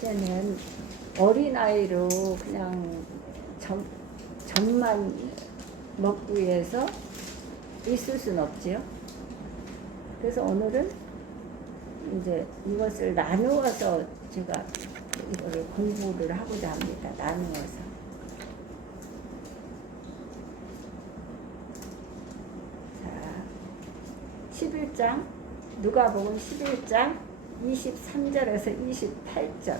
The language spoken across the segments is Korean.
이제는 어린아이로 그냥 젖만 먹기 위해서 있을 수는 없지요. 그래서 오늘은 이제 이것을 나누어서 제가 이거를 공부를 하고자 합니다. 나누어서. 자, 11장, 누가복음 11장 23절에서 28절. 자,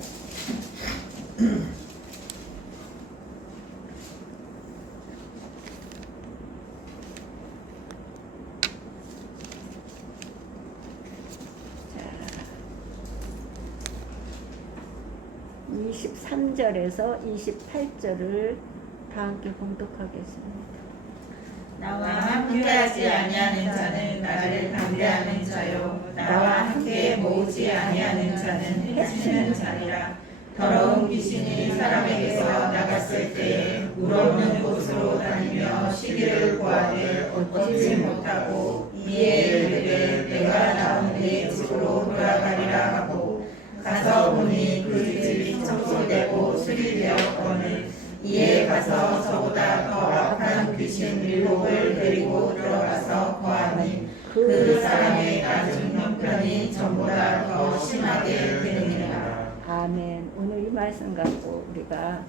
23절에서 28절을 다 함께 봉독하겠습니다. 나와 함께하지 아니하는 자는 나를 반대하는 자요, 나와 함께 모으지 아니하는 자는 해치는 자니라. 더러운 귀신이 사람에게서 나갔을 때에 물 없는 곳으로 다니며 시기를 구하되 얻지 못하고 이에 이르되 내가 나온 내 집으로 돌아가리라 하고 가서 보니 그 집이 청소되고 수리되었거늘 이에 가서 저보다 더 악한 귀신 7을 데리고 들어가서 거하니 그 사람의 나중 형편이 전보다 더 심하게 되느니라. 아멘. 오늘 이 말씀 갖고 우리가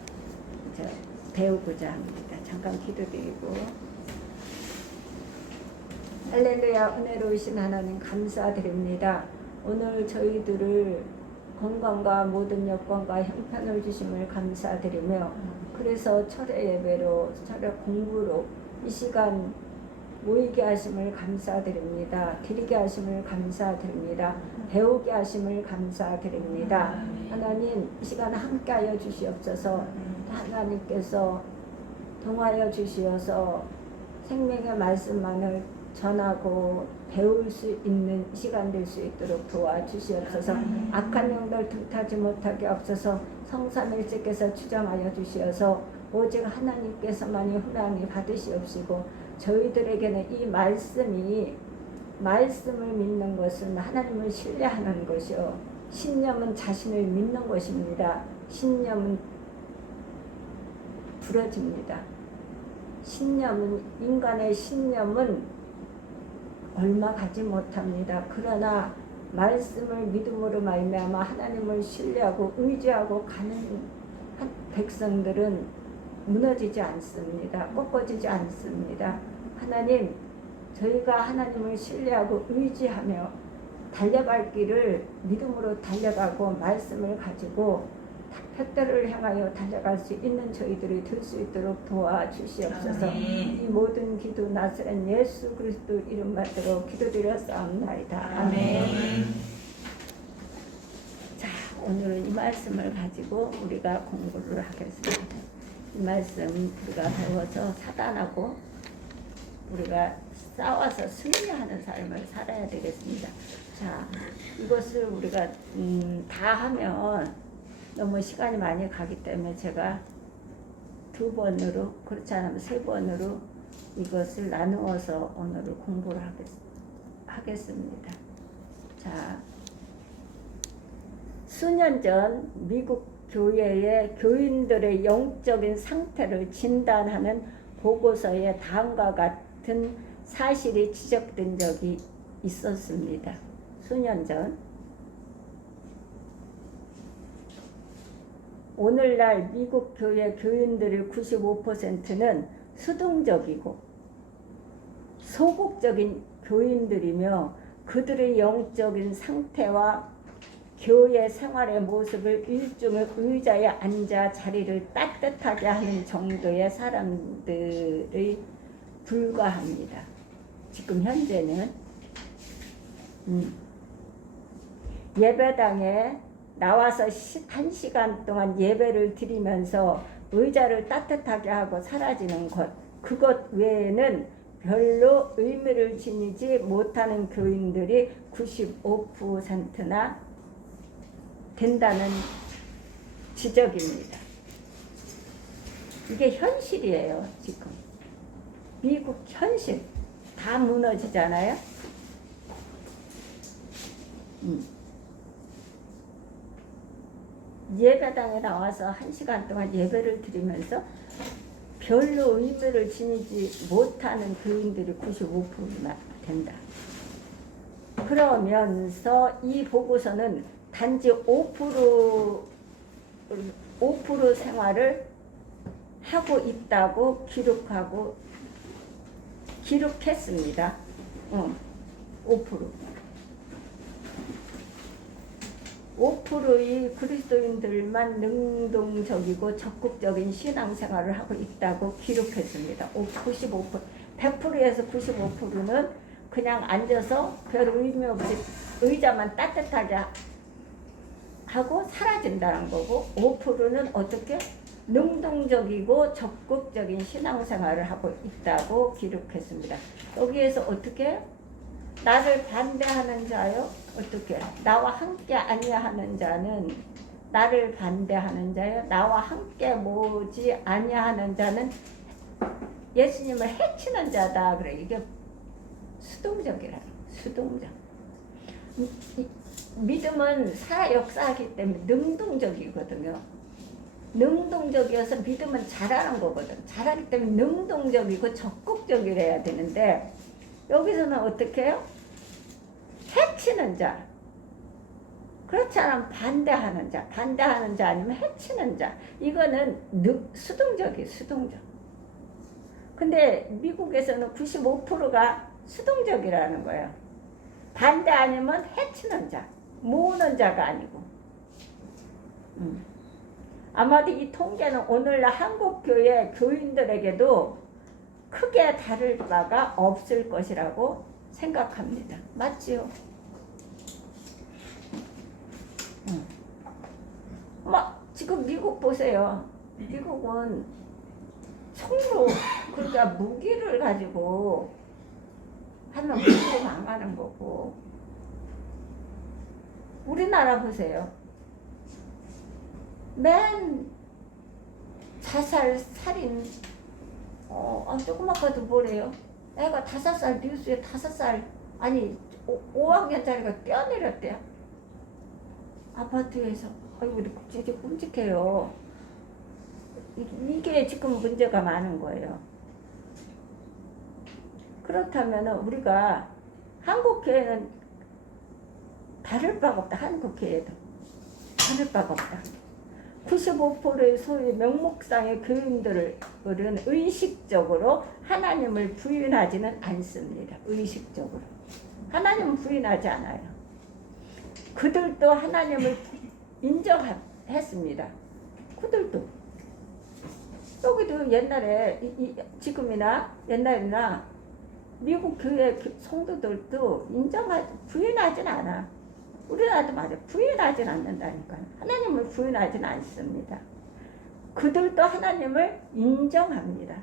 배우고자 합니다. 잠깐 기도드리고. 할렐루야. 은혜로우신 하나님 감사드립니다. 오늘 저희들을 건강과 모든 여건과 형편을 주심을 감사드리며, 그래서 철회 예배로 철회 공부로 이 시간 모이게 하심을 감사드립니다. 드리게 하심을 감사드립니다. 배우게 하심을 감사드립니다. 하나님, 이 시간 함께하여 주시옵소서. 하나님께서 동하여 주시어서 생명의 말씀만을 전하고 배울 수 있는 시간 될 수 있도록 도와주시옵소서. 악한 영들 틈타지 못하게 없어서 성삼일체께서 추정하여 주시어서 오직 하나님께서만이 훈함이 받으시옵시고, 저희들에게는 이 말씀을 믿는 것은 하나님을 신뢰하는 것이요, 신념은 자신을 믿는 것입니다. 신념은 부러집니다. 인간의 신념은 얼마 가지 못합니다. 그러나 말씀을 믿음으로 말미암아 하나님을 신뢰하고 의지하고 가는 백성들은 무너지지 않습니다. 꺾어지지 않습니다. 하나님, 저희가 하나님을 신뢰하고 의지하며 달려갈 길을 믿음으로 달려가고 말씀을 가지고 표대를 향하여 달려갈 수 있는 저희들이 될 수 있도록 도와주시옵소서. 이 모든 기도 나사렛 예수 그리스도 이름 받들어 기도드렸사옵나이다. 아멘. 자, 오늘은 이 말씀을 가지고 우리가 공부를 하겠습니다. 이 말씀 우리가 배워서 사단하고 우리가 싸워서 승리하는 삶을 살아야 되겠습니다. 자, 이것을 우리가 다 하면 너무 시간이 많이 가기 때문에 제가 2번으로, 그렇지 않으면 3번으로 이것을 나누어서 오늘을 공부를 하겠습니다. 자, 수년 전 미국 교회의 교인들의 영적인 상태를 진단하는 보고서에 다음과 같은 사실이 지적된 적이 있었습니다. 수년 전. 오늘날 미국 교회 교인들의 95%는 수동적이고 소극적인 교인들이며, 그들의 영적인 상태와 교회 생활의 모습을 일종의 의자에 앉아 자리를 따뜻하게 하는 정도의 사람들이 불과합니다. 지금 현재는 예배당에 나와서 1시간 동안 예배를 드리면서 의자를 따뜻하게 하고 사라지는 것, 그것 외에는 별로 의미를 지니지 못하는 교인들이 95%나 된다는 지적입니다. 이게 현실이에요. 지금 미국 현실 다 무너지잖아요. 예배당에 나와서 1시간 동안 예배를 드리면서 별로 의미를 지니지 못하는 교인들이 95%나 된다. 그러면서 이 보고서는 단지 5% 생활을 하고 있다고 기록했습니다. 5%. 5%의 그리스도인들만 능동적이고 적극적인 신앙생활을 하고 있다고 기록했습니다. 95%, 100%에서 95%는 그냥 앉아서 별 의미 없이 의자만 따뜻하게 하고 사라진다는 거고, 5%는 어떻게 능동적이고 적극적인 신앙생활을 하고 있다고 기록했습니다. 여기에서 어떻게 나를 반대하는 자요? 어떻게? 나와 함께 아니하는 자는 나를 반대하는 자요. 나와 함께 모지 아니하는 자는 예수님을 해치는 자다. 그래. 이게 수동적이라는 수동적. 믿음은 살아 역사하기 때문에 능동적이거든요. 능동적이어서 믿음은 잘하는 거거든. 잘하기 때문에 능동적이고 적극적이래야 되는데 여기서는 어떻게 해요? 해치는 자. 그렇지 않으면 반대하는 자. 반대하는 자 아니면 해치는 자. 이거는 수동적이에요. 수동적. 근데 미국에서는 95%가 수동적이라는 거예요. 반대 아니면 해치는 자. 모으는 자가 아니고. 아마도 이 통계는 오늘날 한국교회 교인들에게도 크게 다를 바가 없을 것이라고 생각합니다. 맞지요? 지금 미국 보세요. 미국은 총으로, 그러니까 무기를 가지고 하면 무기로 망하는 거고, 우리나라 보세요. 맨 자살, 살인, 조그맣게도 뭐래요? 애가 5살, 뉴스에 5살, 아니 5학년짜리가 뛰어내렸대요. 아파트에서. 아이고, 진짜 끔찍해요. 이게 지금 문제가 많은 거예요. 그렇다면 우리가 한국교회는 다를 바가 없다. 한국교회도 다를 바가 없다. 95%의 소위 명목상의 교인들은 의식적으로 하나님을 부인하지는 않습니다. 의식적으로. 하나님은 부인하지 않아요. 그들도 하나님을 인정했습니다. 그들도. 여기도 옛날에, 지금이나 옛날이나 미국 교회 성도들도 부인하진 않아. 우리나라도 맞아. 부인하진 않는다니까요. 하나님을 부인하진 않습니다. 그들도 하나님을 인정합니다.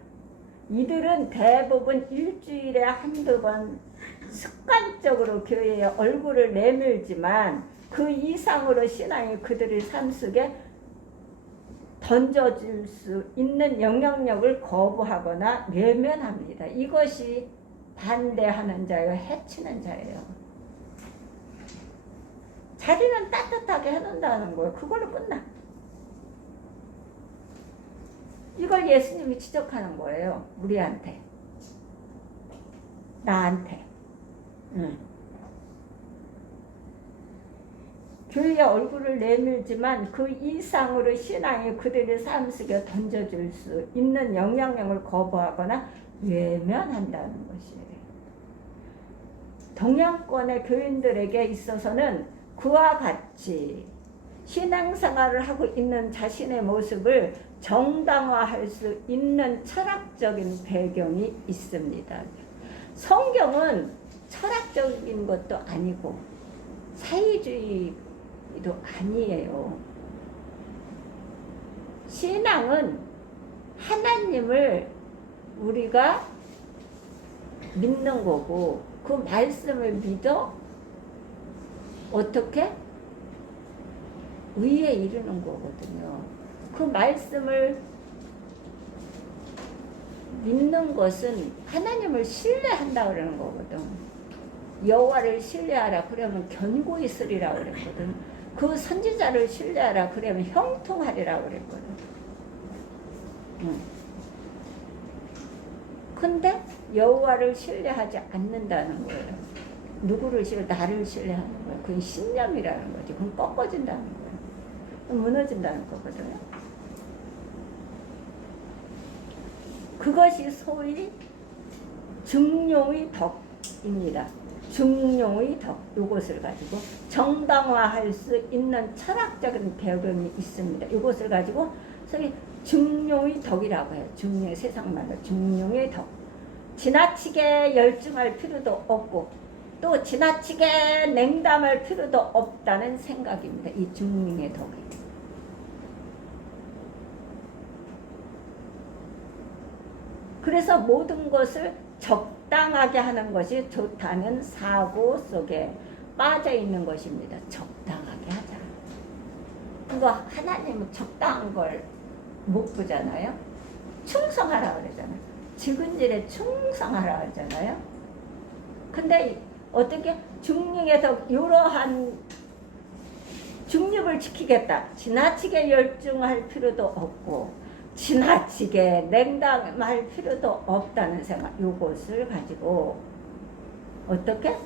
이들은 대부분 일주일에 한두 번 습관적으로 교회에 얼굴을 내밀지만 그 이상으로 신앙이 그들의 삶 속에 던져질 수 있는 영향력을 거부하거나 외면합니다. 이것이 반대하는 자요, 해치는 자예요. 자리는 따뜻하게 해놓는다는 거예요. 그걸로 끝나. 이걸 예수님이 지적하는 거예요. 우리한테. 나한테. 교회의 얼굴을 내밀지만 그 이상으로 신앙이 그들의 삶 속에 던져줄 수 있는 영향력을 거부하거나 외면한다는 것이에요. 동양권의 교인들에게 있어서는 그와 같이 신앙생활을 하고 있는 자신의 모습을 정당화할 수 있는 철학적인 배경이 있습니다. 성경은 철학적인 것도 아니고 사회주의도 아니에요. 신앙은 하나님을 우리가 믿는 거고 그 말씀을 믿어 어떻게? 의에 이르는 거거든요. 그 말씀을 믿는 것은 하나님을 신뢰한다 그러는 거거든. 여호와를 신뢰하라 그러면 견고히 쓰리라 그랬거든. 그 선지자를 신뢰하라 그러면 형통하리라고 그랬거든. 근데 여호와를 신뢰하지 않는다는 거예요. 누구를 나를 신뢰하는 거예요. 그건 신념이라는 거지. 그건 꺾어진다는 거예요. 무너진다는 거거든요. 그것이 소위 중용의 덕입니다. 중용의 덕, 이것을 가지고 정당화할 수 있는 철학적인 배경이 있습니다. 이것을 가지고 소위 중용의 덕이라고 해요. 중용, 세상말로 중용의 덕. 지나치게 열중할 필요도 없고 또 지나치게 냉담할 필요도 없다는 생각입니다. 이 중용의 덕이. 그래서 모든 것을 적당하게 하는 것이 좋다는 사고 속에 빠져 있는 것입니다. 적당하게 하자. 그거 하나님은 적당한 걸 못 보잖아요. 충성하라 그러잖아요. 지은 일에 충성하라 그러잖아요. 근데 어떻게 중립에서 이러한 중립을 지키겠다. 지나치게 열중할 필요도 없고 지나치게 냉담할 필요도 없다는 생각. 이것을 가지고 어떻게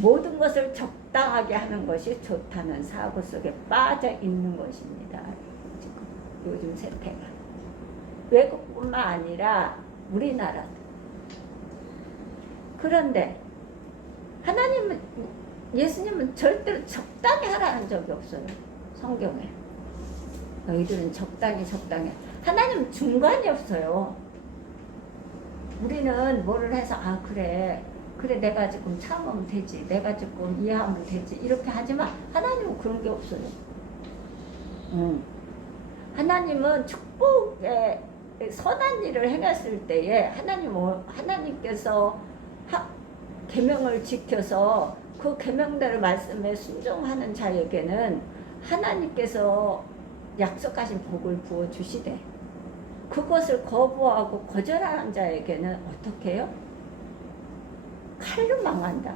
모든 것을 적당하게 하는 것이 좋다는 사고 속에 빠져 있는 것입니다. 지금 요즘 세태가 외국뿐만 아니라 우리나라도. 그런데 하나님은 예수님은 절대로 적당히 하라는 적이 없어요. 성경에. 너희들은 적당히 하나님은 중간이 없어요. 우리는 뭐를 해서 그래 내가 조금 참으면 되지, 내가 조금 이해하면 되지 이렇게 하지만 하나님은 그런 게 없어요. 하나님은 축복의 선한 일을 행했을 때에 하나님께서 계명을 지켜서 그 계명대로 말씀에 순종하는 자에게는 하나님께서 약속하신 복을 부어주시되 그것을 거부하고 거절하는 자에게는 어떻게 해요? 칼로 망한다.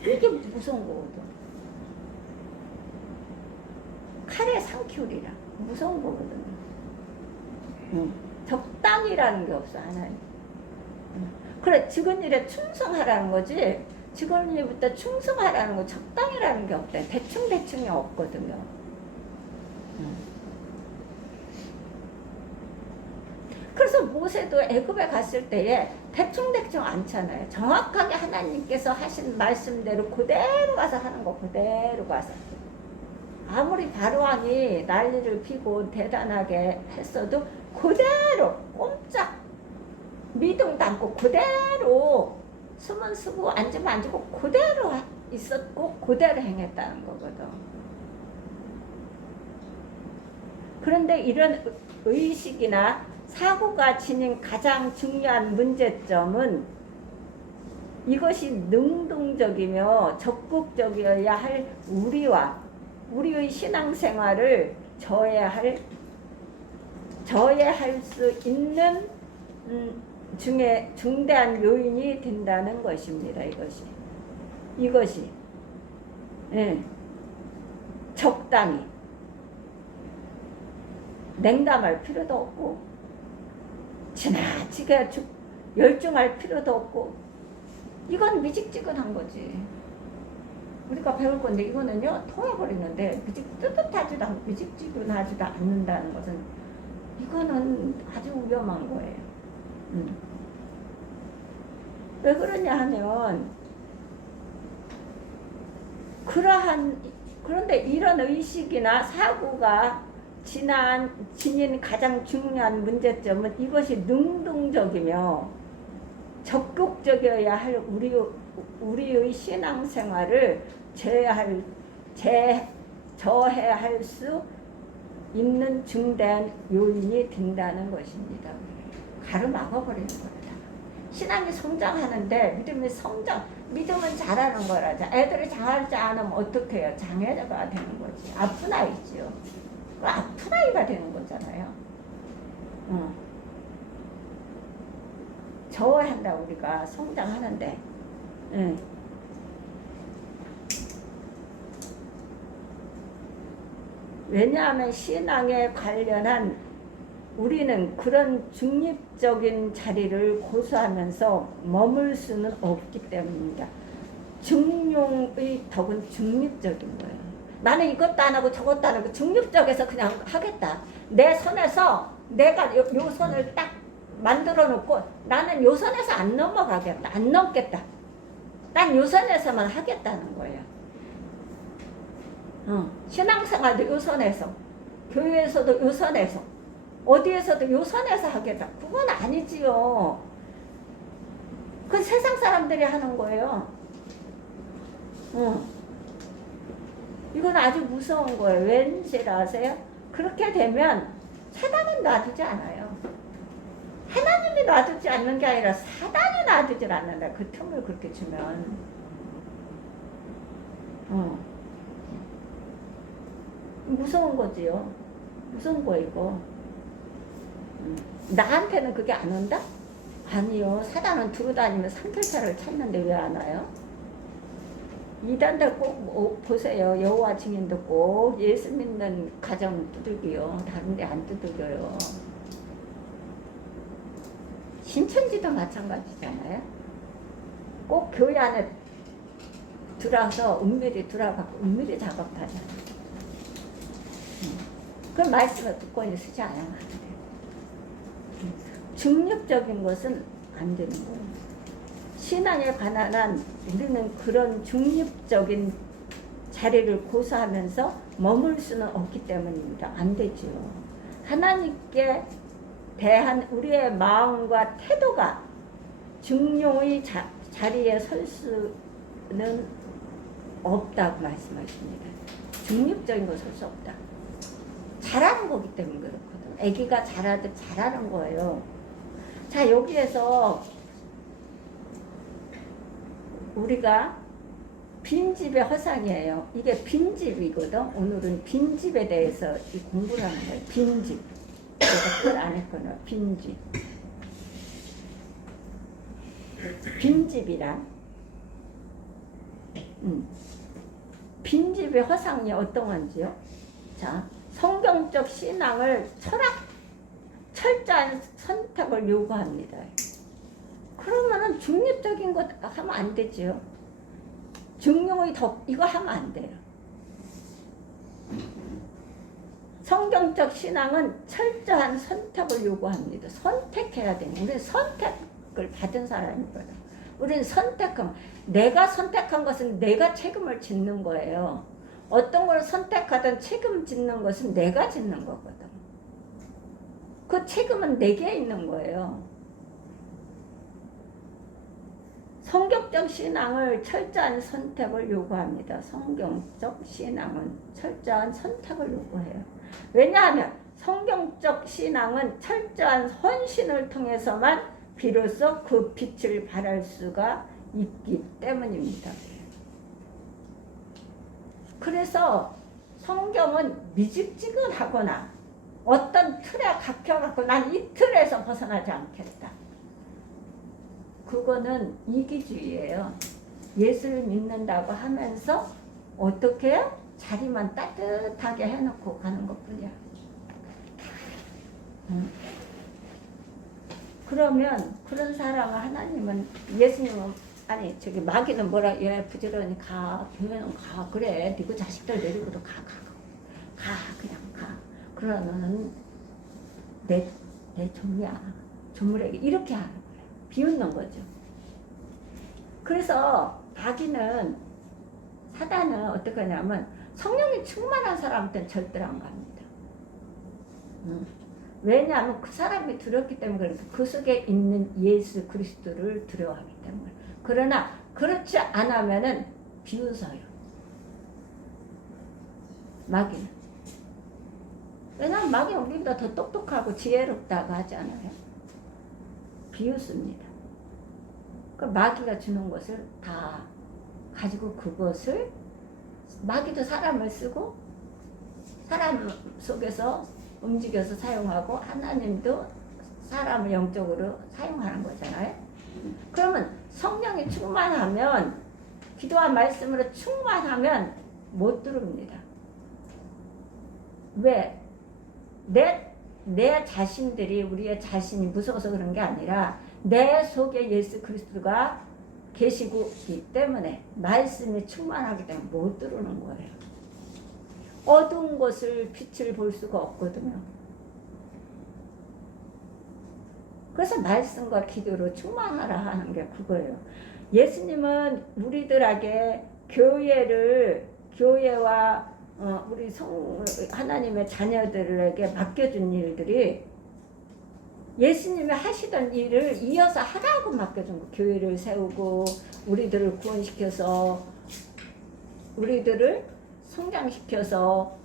이게 무서운 거거든. 칼에 상키우리라. 무서운 거거든요. 적당이라는 게 없어, 하나님. 그래, 지은 일에 충성하라는 거지. 지은 일부터 충성하라는 거 적당이라는 게 없대. 대충이 없거든요. 그래서 모세도 애굽에 갔을 때에 대충 않잖아요. 정확하게 하나님께서 하신 말씀대로 그대로 가서 하는 거 그대로 가서. 아무리 바로왕이 난리를 피고 대단하게 했어도 그대로 꼼짝 미동도 않고 그대로 숨은 쓰고 앉으면 앉고 그대로 있었고 그대로 행했다는 거거든. 그런데 이런 의식이나 사고가 지닌 가장 중요한 문제점은 이것이 능동적이며 적극적이어야 할 우리의 신앙생활을 저해할 수 있는 중에 중대한 요인이 된다는 것입니다. 이것이 적당히 냉담할 필요도 없고 지나치게 열중할 필요도 없고 이건 미직지근한 거지. 우리가 배울 건데 이거는요 통해버리는데 뜨뜻하지도 않고 미직지근하지도 않는다는 것은 이거는 아주 위험한 거예요. 왜 그러냐 하면 그런데 이런 의식이나 사고가 지닌 가장 중요한 문제점은 이것이 능동적이며 적극적이어야 할 우리의 신앙생활을 저해할 수 있는 중대한 요인이 된다는 것입니다. 가로막아버리는 거다. 신앙이 성장하는데 믿음은 잘하는 거라자. 애들이 잘하지 않으면 어떻게 해요? 장애가 되는 거지. 아픈 아이지요. 아픈 아이가 되는 거잖아요. 저해한다 우리가 성장하는데. 왜냐하면 신앙에 관련한 우리는 그런 중립적인 자리를 고수하면서 머물 수는 없기 때문입니다. 중용의 덕은 중립적인 거예요. 나는 이것도 안 하고 저것도 안 하고 중립적에서 그냥 하겠다. 내 선에서 내가 요 선을 딱 만들어 놓고 나는 요 선에서 안 넘어가겠다. 안 넘겠다. 난 요 선에서만 하겠다는 거예요. 신앙생활도 요 선에서, 교회에서도 요 선에서, 어디에서도 요 선에서 하겠다. 그건 아니지요. 그건 세상 사람들이 하는 거예요. 이건 아주 무서운 거예요. 왠지 아세요? 그렇게 되면 사단은 놔두지 않아요. 하나님이 놔두지 않는 게 아니라 사단이 놔두지 않는다. 그 틈을 그렇게 주면. 무서운 거지요. 무서운 거 이거. 나한테는 그게 안 온다? 아니요. 사단은 두루 다니면 삼킬차를 찾는데 왜 안 와요? 이단들 꼭 보세요. 여호와 증인도 꼭 예수 믿는 가정 두들기요. 다른 데 안 두들겨요. 신천지도 마찬가지잖아요. 꼭 교회 안에 들어와서 은밀히 들어가고 은밀히 작업하잖아요. 그 말씀을 듣고 쓰지 않아야 돼요. 중립적인 것은 안 되는 거예요. 신앙에 관한 한 우리는 그런 중립적인 자리를 고수하면서 머물 수는 없기 때문입니다. 안 되죠. 하나님께 대한 우리의 마음과 태도가 중용의 자리에 설 수는 없다고 말씀하십니다. 중립적인 거 설 수 없다. 잘하는 거기 때문에 그렇거든. 아기가 잘하듯 잘하는 거예요. 자, 여기에서 우리가 빈집의 허상이에요. 이게 빈집이거든. 오늘은 빈집에 대해서 공부를 하는 거예요. 빈집. 내가 그걸 안 했거든요. 빈집. 빈집이란 빈집의 허상이 어떤 건지요? 자, 성경적 신앙을 철저한 선택을 요구합니다. 그러면은 중립적인 것 하면 안 되죠. 중용의 덕 이거 하면 안 돼요. 성경적 신앙은 철저한 선택을 요구합니다. 선택해야 돼요. 우리는 선택을 받은 사람이거든. 우리는 선택하면 내가 선택한 것은 내가 책임을 짓는 거예요. 어떤 걸 선택하든 책임 짓는 것은 내가 짓는 거거든. 그 책임은 내게 있는 거예요. 성경적 신앙을 철저한 선택을 요구합니다. 성경적 신앙은 철저한 선택을 요구해요. 왜냐하면 성경적 신앙은 철저한 헌신을 통해서만 비로소 그 빛을 발할 수가 있기 때문입니다. 그래서 성경은 미직지근하거나 어떤 틀에 갇혀갖고 난 이 틀에서 벗어나지 않겠다. 그거는 이기주의예요. 예수를 믿는다고 하면서 어떻게 해요? 자리만 따뜻하게 해놓고 가는 것뿐이야. 그러면 그런 사람을 하나님은 예수님은 아니 저기 마귀는 뭐라 얘 부지런히 가 교회는 가 그래 네가 자식들 데리고도 가 그냥 가 그러면은 내 종이야 조물에게 이렇게 하는 거예요. 비웃는 거죠. 그래서 마귀는 사단은 어떻게 하냐면 성령이 충만한 사람한테는 절대로 안 갑니다. 왜냐하면 그 사람이 두렵기 때문에 그 속에 있는 예수 그리스도를 두려워하기 때문에. 그러나 그렇지 않으면은 비웃어요. 마귀는. 왜냐하면 마귀는 우리보다 더 똑똑하고 지혜롭다고 하지 않아요? 비웃습니다. 그 마귀가 주는 것을 다 가지고 그것을 마귀도 사람을 쓰고 사람 속에서 움직여서 사용하고 하나님도 사람을 영적으로 사용하는 거잖아요. 그러면 성령이 충만하면 기도와 말씀으로 충만하면 못 들읍니다. 왜? 내 자신들이, 우리의 자신이 무서워서 그런 게 아니라 내 속에 예수 그리스도가 계시기 때문에, 말씀이 충만하기 때문에 못 들어오는 거예요. 어두운 곳을 빛을 볼 수가 없거든요. 그래서 말씀과 기도로 충만하라 하는 게 그거예요. 예수님은 우리들에게 교회와 우리 하나님의 자녀들에게 맡겨준 일들이 예수님이 하시던 일을 이어서 하라고 맡겨준 거. 교회를 세우고 우리들을 구원시켜서 우리들을 성장시켜서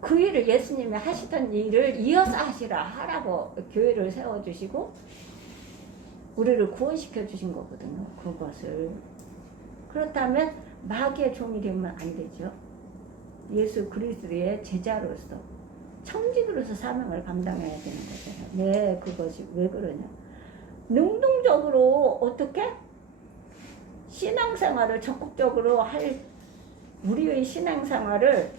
그 일을, 예수님이 하시던 일을 이어서 하라고 교회를 세워주시고 우리를 구원시켜 주신 거거든요. 그것을. 그렇다면 마귀의 종이 되면 안 되죠. 예수 그리스도의 제자로서, 청직으로서 사명을 감당해야 되는 거잖아요. 네, 그것이 왜 그러냐. 능동적으로 어떻게 신앙생활을 적극적으로 할, 우리의 신앙생활을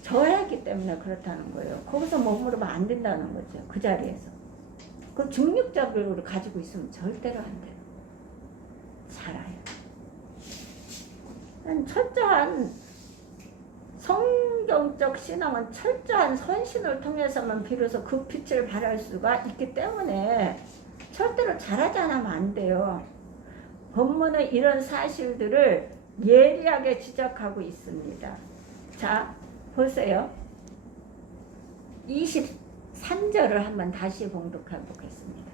저해했기 때문에 그렇다는 거예요. 거기서 머무르면 안 된다는 거죠. 그 자리에서. 그 중립적으로 가지고 있으면 절대로 안 돼요. 살아요. 철저한 성경적 신앙은 철저한 선신을 통해서만 비로소 그 빛을 발할 수가 있기 때문에 절대로 잘하지 않으면 안 돼요. 본문은 이런 사실들을 예리하게 지적하고 있습니다. 자, 보세요. 23절을 한번 다시 봉독해 보겠습니다.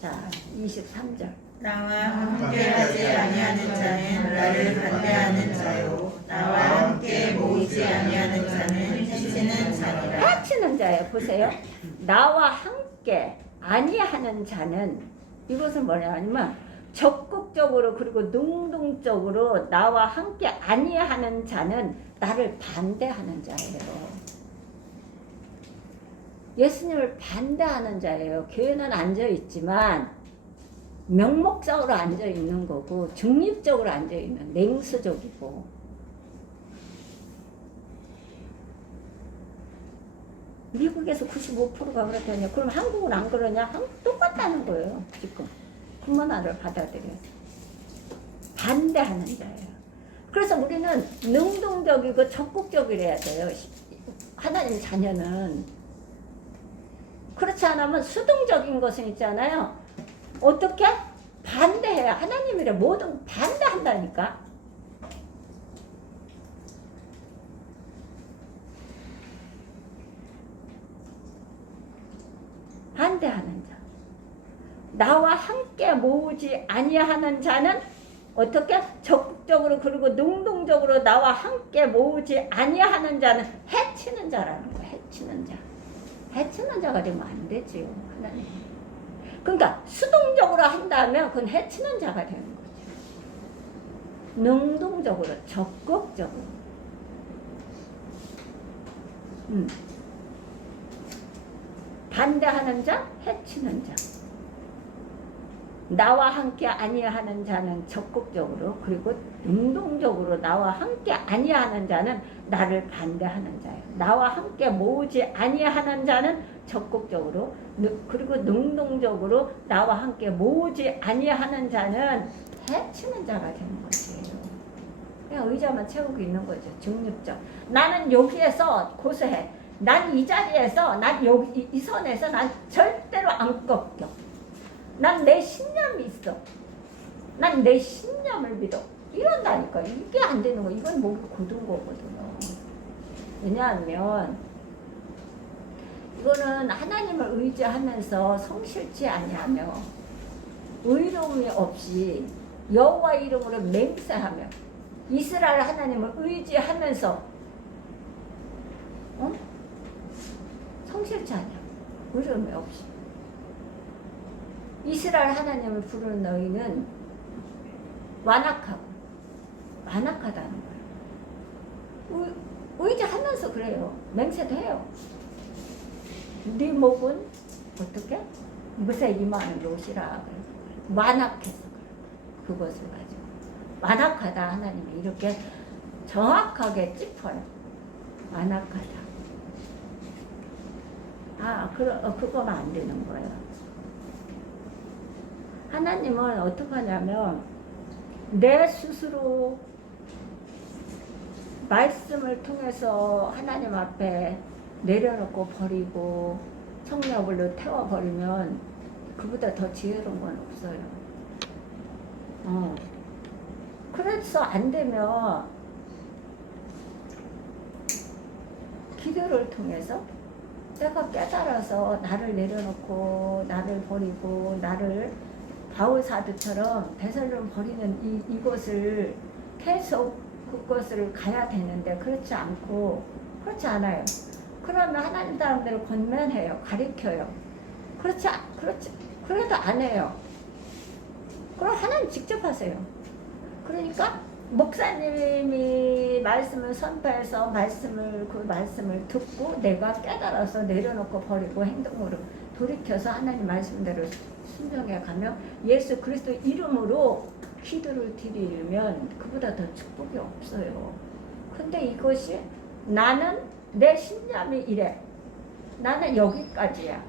자, 23절. 나와 함께하지 아니하는 자는 나를 반대하는 자요, 나와 함께 모이지 아니하는 자는 해치는 자니라. 해치는 자예요. 보세요. 나와 함께 아니하는 자는, 이것은 뭐냐면 적극적으로 그리고 능동적으로 나와 함께 아니하는 자는 나를 반대하는 자예요. 예수님을 반대하는 자예요. 교회는 앉아있지만 명목적으로 앉아있는 거고 중립적으로 앉아있는, 냉수적이고. 미국에서 95%가 그렇다냐. 그럼 한국은 안 그러냐? 똑같다는 거예요. 지금 후문화를 받아들여서 반대하는 자예요. 그래서 우리는 능동적이고 적극적이어야 돼요. 하나님 자녀는. 그렇지 않으면 수동적인 것은 있잖아요. 어떻게? 반대해야. 하나님이래 뭐든 반대한다니까. 반대하는 자. 나와 함께 모으지 아니하는 자는 어떻게? 적극적으로 그리고 능동적으로 나와 함께 모으지 아니하는 자는 해치는 자라는 거야. 해치는 자. 해치는 자가 되면 안 되지요. 하나님. 그러니까 수동적으로 한다면 그건 해치는 자가 되는 거죠. 능동적으로, 적극적으로. 반대하는 자, 해치는 자. 나와 함께 아니하는 자는 적극적으로, 그리고 능동적으로 나와 함께 아니하는 자는 나를 반대하는 자예요. 나와 함께 모으지 아니하는 자는 적극적으로, 그리고 능동적으로 나와 함께 모으지 아니하는 자는 해치는 자가 되는 것이에요. 그냥 의자만 채우고 있는 거죠. 중립적. 나는 여기에서 고소해. 난 이 자리에서, 난 여기 이 선에서 난 절대로 안 꺾여. 난 내 신념이 있어. 난 내 신념을 믿어. 이런다니까. 이게 안 되는 거. 이건 목이 굳은 거거든요. 왜냐하면 이거는 하나님을 의지하면서 성실치 아니하며 의로움이 없이 여호와 이름으로 맹세하며 이스라엘 하나님을 의지하면서 성실치 않냐. 의로움이 없이. 이스라엘 하나님을 부르는 너희는 완악하다는 거예요. 의지하면서 그래요. 맹세도 해요. 네 목은 어떻게? 무쇠 이마는 롯이라. 완악해서 그래요. 그것을 가지고. 완악하다 하나님이 이렇게 정확하게 짚어요. 안악하다. 그거만 안 되는 거예요. 하나님은 어떻게 하냐면 내 스스로 말씀을 통해서 하나님 앞에 내려놓고 버리고 성령으로 태워버리면 그보다 더 지혜로운 건 없어요. 그래서 안 되면 기도를 통해서 내가 깨달아서 나를 내려놓고 나를 버리고 나를 바울 사도처럼 배설론 버리는 이곳을 계속 그것을 가야 되는데 그렇지 않아요. 그러면 하나님 사람들을 권면해요. 가르쳐요. 그래도 안 해요. 그럼 하나님 직접 하세요. 그러니까 목사님이 말씀을 선포해서 그 말씀을 듣고 내가 깨달아서 내려놓고 버리고 행동으로 돌이켜서 하나님 말씀대로 순종해 가며 예수 그리스도 이름으로 기도를 드리면 그보다 더 축복이 없어요. 근데 이것이 나는 내 신념이 이래. 나는 여기까지야.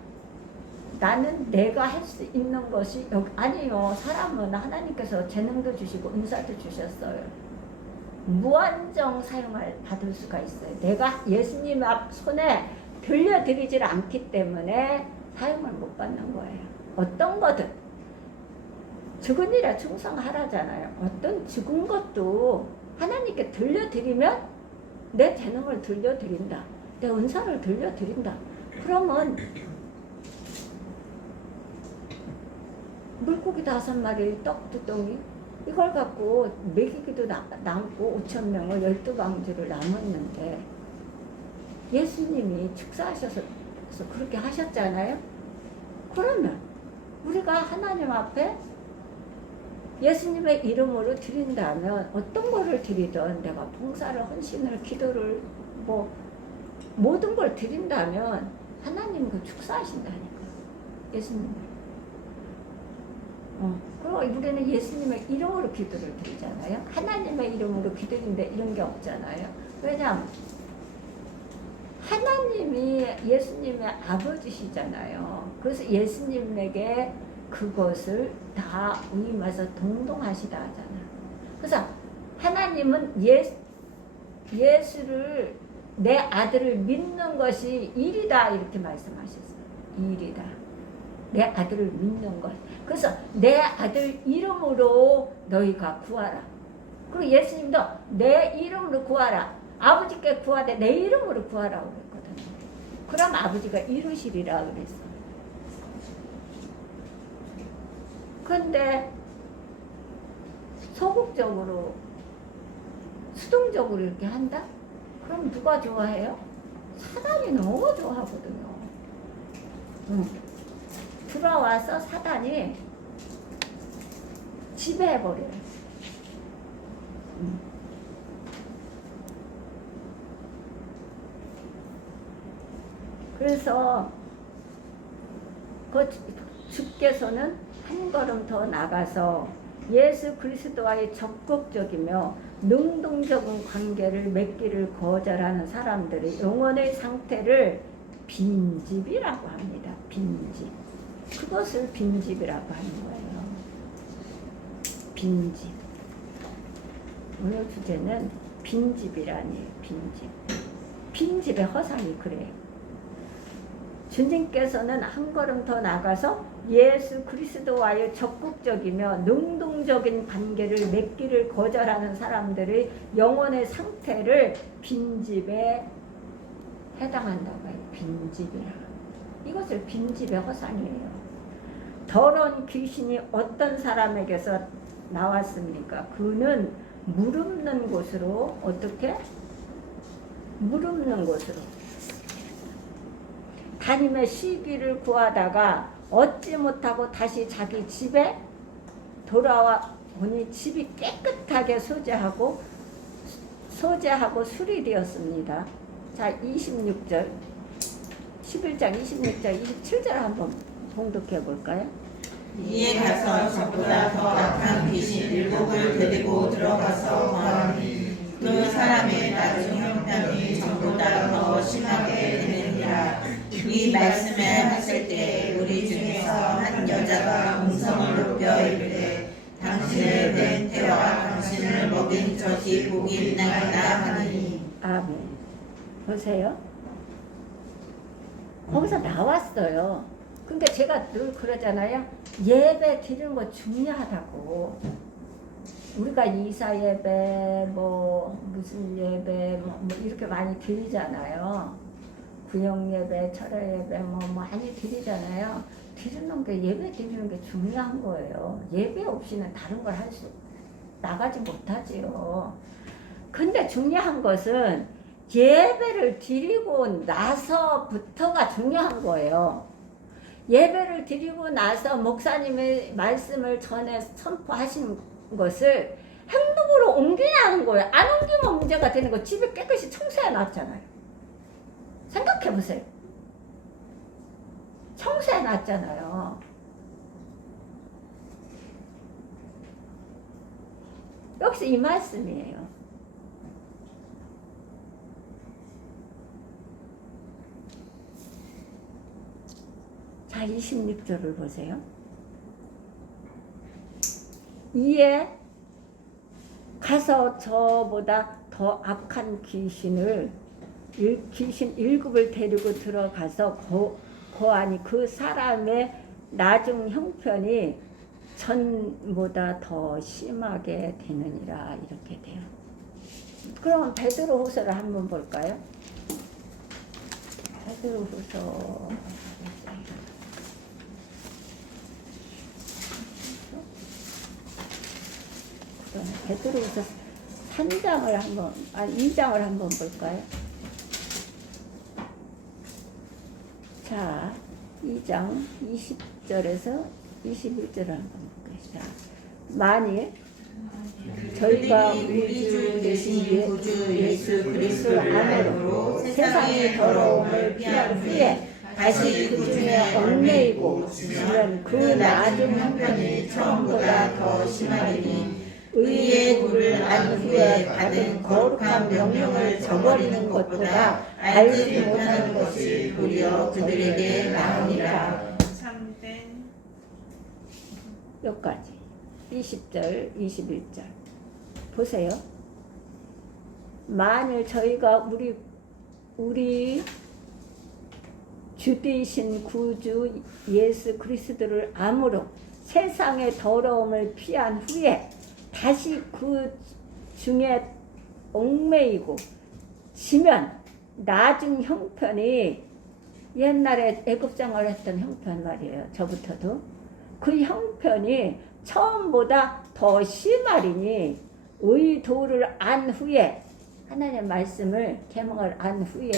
나는 내가 할 수 있는 것이 아니요. 사람은 하나님께서 재능도 주시고 은사도 주셨어요. 무한정 받을 수가 있어요. 내가 예수님 앞 손에 들려드리질 않기 때문에 사용을 못 받는 거예요. 어떤 거든 죽은 일에 충성하라잖아요. 어떤 죽은 것도 하나님께 들려드리면 내 재능을 들려드린다. 내 은사를 들려드린다. 그러면 물고기 5마리, 떡 2덩이 이걸 갖고 먹이기도 남고 5,000명을 12방주를 남았는데 예수님이 축사하셔서 그렇게 하셨잖아요. 그러면 우리가 하나님 앞에 예수님의 이름으로 드린다면 어떤 거를 드리든 내가 봉사를 헌신을 기도를 모든 걸 드린다면 하나님 그 축사하신다니까. 예수님. 그리고 우리는 예수님의 이름으로 기도를 드리잖아요. 하나님의 이름으로 기도인데 이런 게 없잖아요. 왜냐하면 하나님이 예수님의 아버지시잖아요. 그래서 예수님에게 그것을 다 위임해서 동동하시다 하잖아요. 그래서 하나님은 예수를 내 아들을 믿는 것이 일이다 이렇게 말씀하셨어요. 일이다. 내 아들을 믿는 것. 그래서 내 아들 이름으로 너희가 구하라. 그리고 예수님도 내 이름으로 구하라. 아버지께 구하되 내 이름으로 구하라고 그랬거든요. 그럼 아버지가 이루시리라 그랬어요. 그런데 소극적으로 수동적으로 이렇게 한다? 그럼 누가 좋아해요? 사단이 너무 좋아하거든요. 들어와서 사단이 지배해버려요. 그래서 주께서는 한 걸음 더 나가서 예수 그리스도와의 적극적이며 능동적인 관계를 맺기를 거절하는 사람들의 영혼의 상태를 빈집이라고 합니다. 빈집. 그것을 빈집이라고 하는 거예요. 빈집. 오늘 주제는 빈집이라니. 빈집. 빈집의 허상이 그래요. 주님께서는 한 걸음 더 나가서 예수 그리스도와의 적극적이며 능동적인 관계를 맺기를 거절하는 사람들의 영혼의 상태를 빈집에 해당한다고 해요. 빈집이라. 이것을 빈집의 허상이에요. 더러운 귀신이 어떤 사람에게서 나왔습니까? 그는 무릎는 곳으로 어떻게? 무릎는 곳으로 하나님의 시기를 구하다가 얻지 못하고 다시 자기 집에 돌아와 보니 집이 깨끗하게 소재하고 수리되었습니다. 자, 26절 11장 26절 27절 한번 봉독해 볼까요? 이에 가서 저보다 더 악한 귀신 7을 데리고 들어가서 말하니 그 사람의 나중 형편이 저보다 것이 복이 있나이다 하니. 아멘. 보세요. 거기서 나왔어요. 근데 제가 늘 그러잖아요. 예배 드리는 거 중요하다고. 우리가 이사 예배, 뭐 무슨 예배, 뭐 이렇게 많이 드리잖아요. 구역 예배, 철야 예배, 뭐 많이 드리잖아요. 드리는 게 예배 드리는 게 중요한 거예요. 예배 없이는 다른 걸 나가지 못하지요. 근데 중요한 것은 예배를 드리고 나서부터가 중요한 거예요. 예배를 드리고 나서 목사님의 말씀을 전해 선포하신 것을 행동으로 옮기냐는 거예요. 안 옮기면 문제가 되는 거. 집에 깨끗이 청소해 놨잖아요. 생각해 보세요. 청소해 놨잖아요. 여기서 이 말씀이에요. 자, 26절을 보세요. 이에 가서 저보다 더 악한 귀신 7을 데리고 들어가서 고하니 그 사람의 나중 형편이 전보다 더 심하게 되느니라. 이렇게 돼요. 그럼 베드로후서를 한번 볼까요? 베드로후서 베드로후서 3장을 한번, 2장을 한번 볼까요? 자, 2장 20절에서 21절을 한번 볼게요. 만일 저희가 우리 주 되신 구주 예수 그리스도 안으로 세상의 더러움을 피한 후에 다시 그 중에 얽매이고 지면 그 나중 형편이 처음보다 더 심하리니 의의 도를 안 후에 받은 거룩한 명령을 저버리는 것보다 알지 못하는 것이 도리어 그들에게 나으니라. 참된 여기까지 20절 21절 보세요. 만일 저희가 우리 주 되신 구주 예수 그리스도를 암으로 세상의 더러움을 피한 후에 다시 그 중에 얽매이고 지면 나중 형편이 옛날에 애굽생활 했던 형편 말이에요. 저부터도 그 형편이 처음보다 더 심하리니 의도를 안 후에 하나님의 말씀을 계명을 안 후에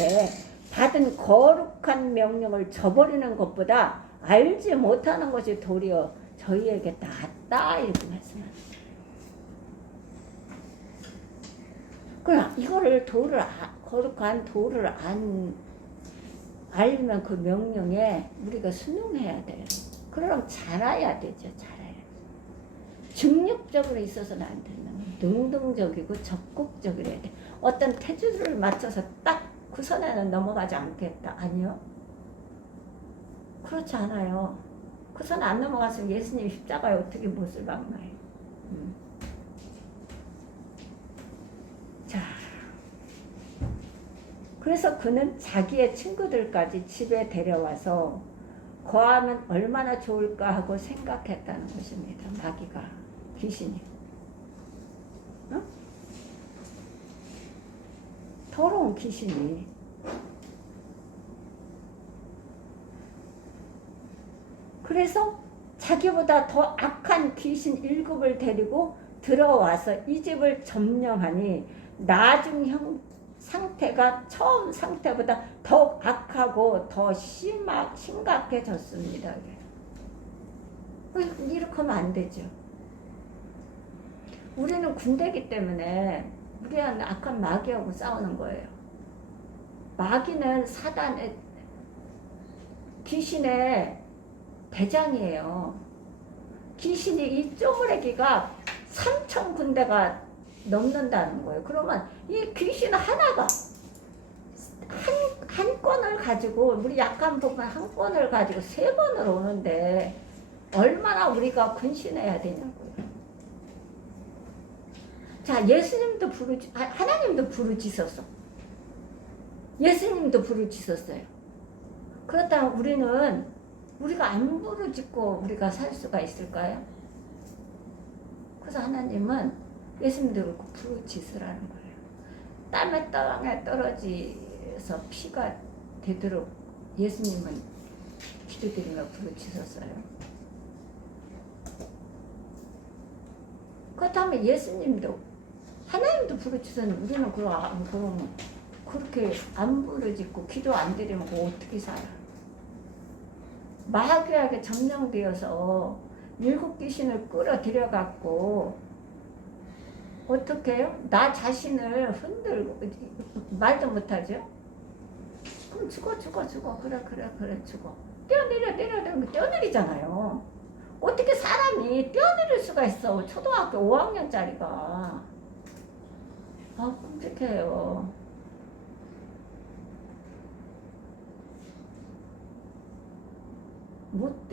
받은 거룩한 명령을 저버리는 것보다 알지 못하는 것이 도리어 저희에게 낫다 이렇게 말씀합니다. 그러나 이거를 거룩한 도를 안 알면 그 명령에 우리가 순응해야 돼요. 그럼 잘해야 되죠. 잘해야 돼. 중립적으로 있어서는 안 된다. 능동적이고 적극적이어야 돼. 어떤 태주를 맞춰서 딱 그 선에는 넘어가지 않겠다. 아니요. 그렇지 않아요. 그 선 안 넘어갔으면 예수님 십자가에 어떻게 못을 박나요? 자, 그래서 그는 자기의 친구들까지 집에 데려와서 거하면 얼마나 좋을까 하고 생각했다는 것입니다. 마귀가, 귀신이. 어? 더러운 귀신이. 그래서 자기보다 더 악한 귀신 7을 데리고 들어와서 이 집을 점령하니 나중 상태가 처음 상태보다 더 악하고 더 심각해졌습니다. 이렇게 하면 안 되죠. 우리는 군대이기 때문에 우리는 악한 마귀하고 싸우는 거예요. 마귀는 사단의 귀신의 대장이에요. 귀신이 이 쪼그레기가 3,000 군대가 넘는다는 거예요. 그러면 이 귀신 하나가 한 건을 가지고 우리 약한 부분 한 건을 가지고 3번을 오는데 얼마나 우리가 근신해야 되냐고요. 자, 예수님도 하나님도 부르짖었어. 예수님도 부르짖었어요. 그렇다면 우리가 안 부르짖고 우리가 살 수가 있을까요? 그래서 하나님은 예수님도 그렇고 부르짖으라는 거예요. 땀에 땅에 떨어져서 피가 되도록 예수님은 기도드리며 부르짖었어요. 그렇다면 예수님도 하나님도 부르짖었는데 우리는 그럼 그렇게 안 부르짖고 기도 안 드리면 어떻게 살아? 마귀에게 점령되어서 7 귀신을 끌어들여갖고 어떻게 해요? 나 자신을 흔들고 말도 못하죠? 그럼 죽어 그래 죽어. 뛰어내리잖아요. 어떻게 사람이 뛰어내릴 수가 있어? 초등학교 5학년짜리가. 끔찍해요.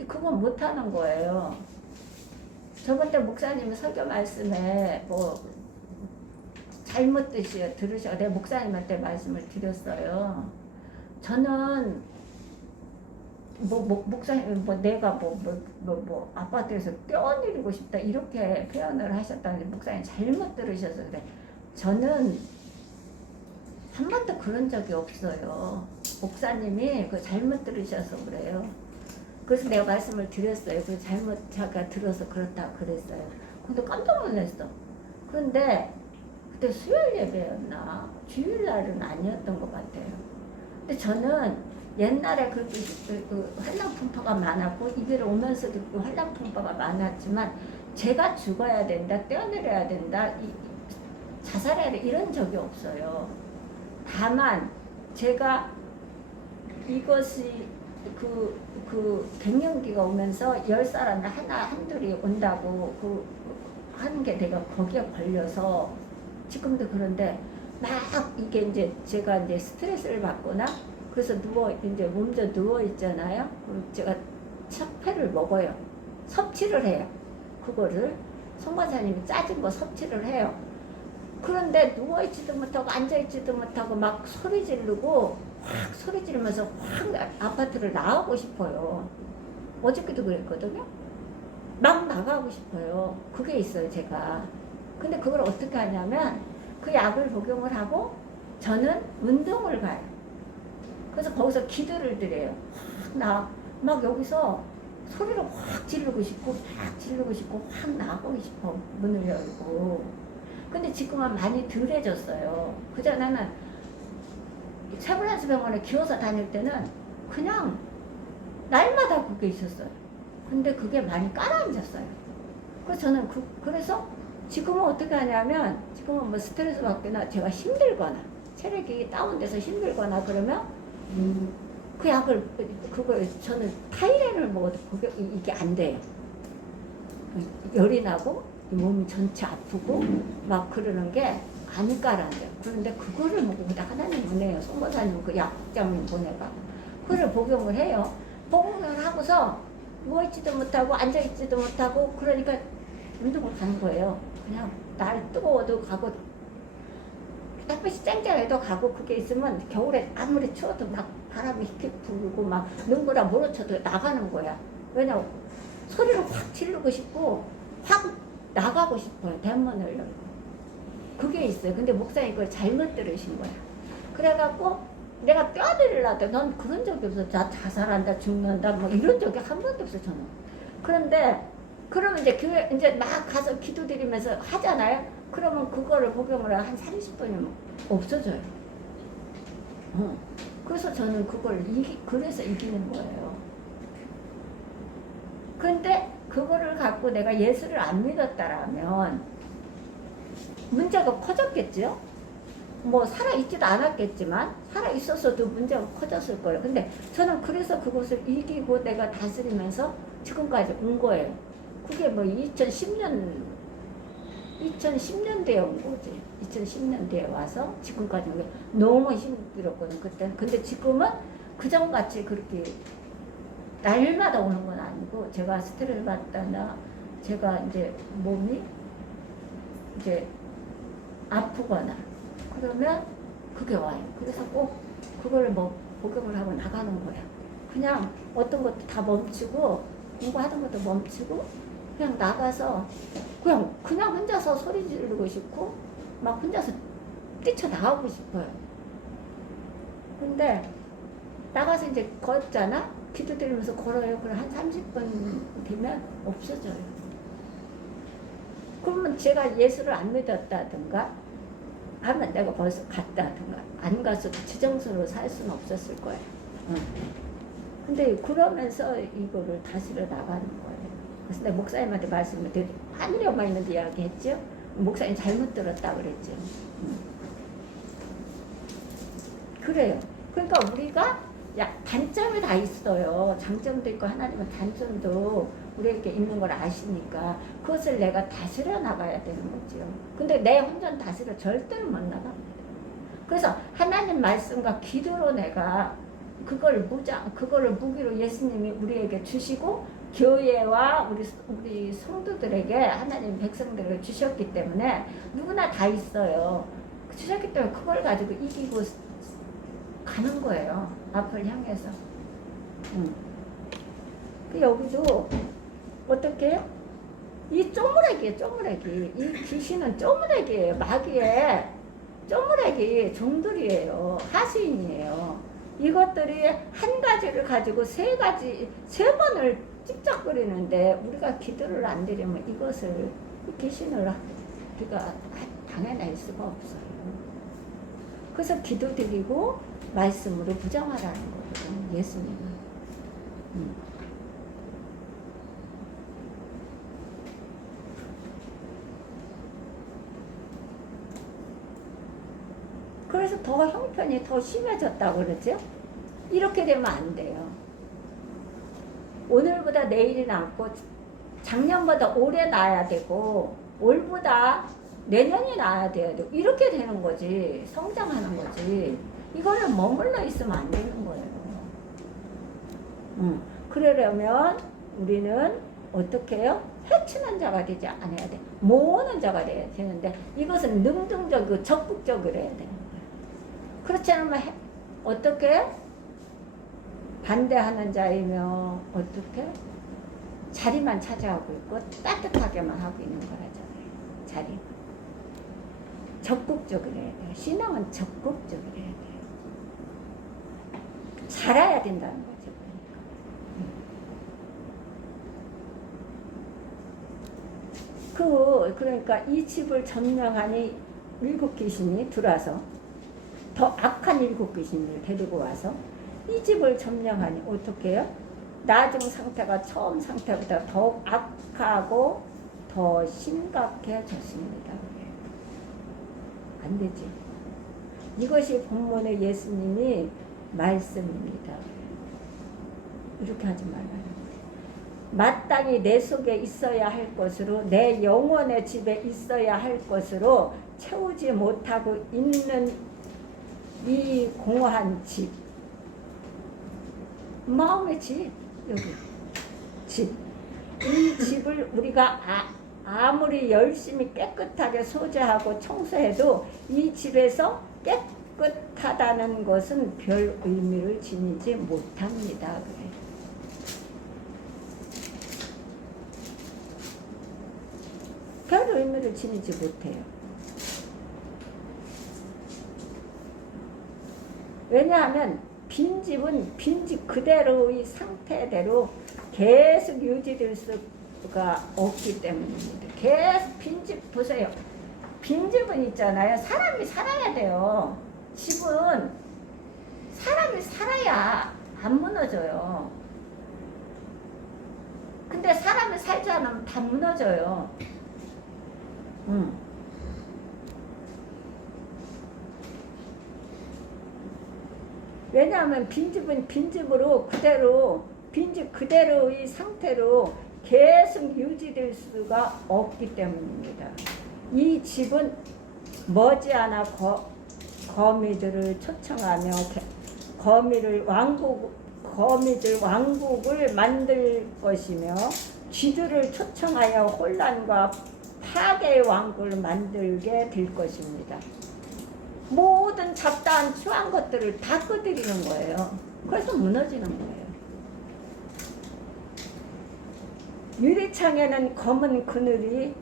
그건 못하는 거예요. 저번 때 목사님 설교 말씀에 잘못 들으셔. 내가 목사님한테 말씀을 드렸어요. 저는 목사님 내가 아파트에서 뛰어내리고 싶다 이렇게 표현을 하셨다는데 목사님 잘못 들으셔서 그래. 저는 한 번도 그런 적이 없어요. 목사님이 잘못 들으셔서 그래요. 그래서 내가 말씀을 드렸어요. 잘못 제가 들어서 그렇다 그랬어요. 근데 깜짝 놀랐어. 그런데 그때 수요일 예배였나 주일날은 아니었던 것 같아요. 근데 저는 옛날에 그 환란풍파가 많았고 이별을 오면서도 환란풍파가 많았지만 제가 죽어야 된다, 뛰어내려야 된다, 자살해야 돼 이런 적이 없어요. 다만 제가 이것이 그 갱년기가 오면서 10사람이 한둘이 온다고 하는 게 내가 거기에 걸려서 지금도 그런데 막 이게 이제 제가 이제 스트레스를 받거나 그래서 먼저 누워 있잖아요. 그럼 제가 섭회를 먹어요. 섭취를 해요. 그거를 송과사님이 짜진 거 섭취를 해요. 그런데 누워 있지도 못하고 앉아 있지도 못하고 막 소리 지르고 확 소리 지르면서 확 아파트를 나가고 싶어요. 어저께도 그랬거든요. 막 나가고 싶어요. 그게 있어요, 제가. 근데 그걸 어떻게 하냐면 그 약을 복용을 하고 저는 운동을 가요. 그래서 거기서 기도를 드려요. 막 여기서 소리를 확 지르고 싶고 확 나가고 싶어. 문을 열고. 근데 지금은 많이 덜해졌어요. 그전에는 세브란스 병원에 기어서 다닐 때는 그냥 날마다 그게 있었어요. 근데 그게 많이 깔아앉았어요. 그래서 저는 그래서 지금은 어떻게 하냐면 지금은 스트레스 받거나 제가 힘들거나 체력이 다운돼서 힘들거나 그러면 그 약을 저는 타이레놀을 먹어도 이게 안 돼요. 열이 나고 몸이 전체 아프고 막 그러는 게 안 깔아앉아요. 그런데 그거를 먹고 하나님 은혜요. 송보사님 그 약장님 보내가고 그거를 복용을 해요. 복용을 하고서 누워있지도 못하고 앉아있지도 못하고 그러니까 운동을 가는 거예요. 그냥 날 뜨거워도 가고 햇빛이 쨍쨍해도 가고 그게 있으면 겨울에 아무리 추워도 막 바람이 휙 불고 막 눈보라 몰아쳐도 나가는 거야. 왜냐면 소리를 확 지르고 싶고 확 나가고 싶어요. 대문을 열고. 그게 있어요. 근데 목사님 그걸 잘못 들으신 거야. 그래갖고 내가 뼈들이라도 넌 그런 적이 없어. 나 자살한다, 죽는다, 뭐 이런 적이 한 번도 없어, 저는. 그런데, 그러면 이제 교회, 이제 막 가서 기도 드리면서 하잖아요? 그러면 그거를 복용을 한 30분이면 없어져요. 그래서 저는 그걸 그래서 이기는 거예요. 근데 그거를 갖고 내가 예수를 안 믿었다라면 문제가 커졌겠죠? 살아있지도 않았겠지만 살아있었어도 문제가 커졌을 거예요. 근데 저는 그래서 그것을 이기고 내가 다스리면서 지금까지 온 거예요. 그게 2010년대에 온 거지. 2010년대에 와서 지금까지 온 게 너무 힘들었거든, 그때는. 근데 지금은 그전같이 그렇게 날마다 오는 건 아니고 제가 스트레스 받다나 제가 이제 몸이 이제 아프거나 그러면 그게 와요. 그래서 꼭 그걸 뭐 복용을 하고 나가는 거야. 그냥 어떤 것도 다 멈추고 공부하던 것도 멈추고 그냥 나가서 그냥 혼자서 소리 지르고 싶고 막 혼자서 뛰쳐나가고 싶어요. 근데 나가서 이제 걷잖아? 기도 드리면서 걸어요. 그럼 한 30분 되면 없어져요. 그러면 제가 예수를 안 믿었다든가 하면 내가 벌써 갔다든가 안 갔어도 지정서로 살 수는 없었을 거예요. 근데 그러면서 이거를 다스려 나가는 거예요. 그래서 내가 목사님한테 말씀을 드리고 하늘에 엄마 있는데 이야기했죠. 목사님 잘못 들었다 그랬죠. 그래요. 그러니까 우리가 단점이 다 있어요. 장점도 있고 하나님은 단점도 우리에게 있는 걸 아시니까 그것을 내가 다스려 나가야 되는 거죠. 근데 내 혼자 다스려 절대로 못 나갑니다. 그래서 하나님 말씀과 기도로 내가 그거를 무기로 예수님이 우리에게 주시고 교회와 우리 성도들에게 하나님 백성들에게 주셨기 때문에 누구나 다 있어요. 주셨기 때문에 그걸 가지고 이기고 가는 거예요. 앞을 향해서. 여기도 어떻게 해요? 이 쪼무레기. 이 귀신은 쪼무레기예요. 마귀의 쪼무레기 종들이에요. 하수인이에요. 이것들이 한 가지를 가지고 세 번을 찝쩍거리는데 우리가 기도를 안 드리면 이것을 귀신을 우리가 당해낼 수가 없어요. 그래서 기도 드리고 말씀으로 부정하라는 거거든요. 예수님은. 그래서 더 형편이 더 심해졌다고 그러죠. 이렇게 되면 안 돼요. 오늘보다 내일이 남고 작년보다 올해 나야 되고 올보다 내년이 나야 돼야 되고 이렇게 되는 거지. 성장하는 거지. 이거는 머물러 있으면 안 되는 거예요. 그러려면 우리는 어떻게 해요? 해치는 자가 되지 않아야 돼. 모으는 자가 돼야 되는데 이것은 능동적이고 적극적으로 해야 되는 거예요. 그렇지 않으면 어떻게 반대하는 자이며 어떻게 자리만 차지하고 있고 따뜻하게만 하고 있는 거라잖아요. 자리만. 적극적으로 해야 돼요. 신앙은 적극적으로 해야 돼요. 잘해야 된다는 거죠. 그러니까 이 집을 점령하니 7 귀신이 들어와서 더 악한 7 귀신을 데리고 와서 이 집을 점령하니 어떻게 해요? 나중 상태가 처음 상태보다 더욱 악하고 더 심각해졌습니다. 안 되지. 이것이 본문의 예수님이 말씀입니다. 이렇게 하지 말아요. 마땅히 내 속에 있어야 할 것으로 내 영혼의 집에 있어야 할 것으로 채우지 못하고 있는 이 공허한 집, 마음의 집, 여기 집, 이 집을 우리가 아무리 열심히 깨끗하게 소재하고 청소해도 이 집에서 깨끗하다는 것은 별 의미를 지니지 못합니다. 그래. 별 의미를 지니지 못해요. 왜냐하면 빈집은 빈집 그대로의 상태대로 계속 유지될 수가 없기 때문입니다. 계속 빈집 보세요. 빈집은 있잖아요. 사람이 살아야 돼요. 집은 사람이 살아야 안 무너져요. 근데 사람이 살지 않으면 다 무너져요. 왜냐하면 빈집은 빈집으로 그대로 빈집 그대로의 상태로 계속 유지될 수가 없기 때문입니다. 이 집은 머지않아 거미들을 초청하며 거미들 왕국을 만들 것이며 쥐들을 초청하여 혼란과 파괴의 왕국을 만들게 될 것입니다. 모든 잡다한 추한 것들을 다 꺼드리는 거예요. 그래서 무너지는 거예요. 유리창에는 검은 그늘이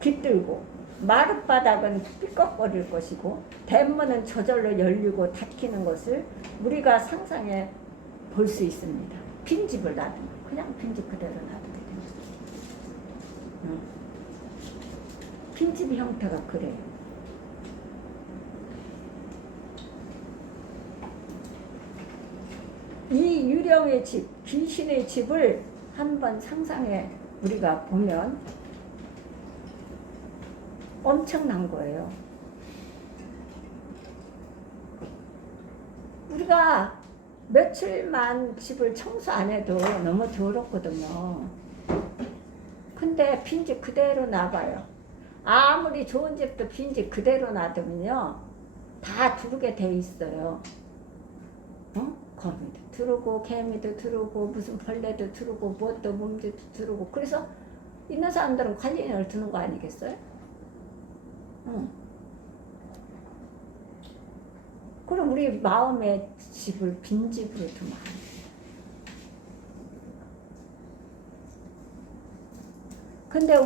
깃들고 마룻바닥은 삐걱거릴 것이고 대문은 저절로 열리고 닫히는 것을 우리가 상상해 볼 수 있습니다. 빈집을 놔두면 그냥 빈집 그대로 놔두게 됩니다. 빈집의 형태가 그래요. 이 유령의 집, 귀신의 집을 한번 상상해 우리가 보면 엄청난 거예요. 우리가 며칠만 집을 청소 안 해도 너무 더럽거든요. 근데 빈집 그대로 놔봐요. 아무리 좋은 집도 빈집 그대로 놔두면요 다 두르게 돼 있어요. 거미도 두르고 개미도 두르고 무슨 벌레도 두르고 뭣도 몸지도 두르고. 그래서 있는 사람들은 관리인을 두는 거 아니겠어요? 그럼 우리 마음의 집을 빈집으로 두면 안 돼요. 근데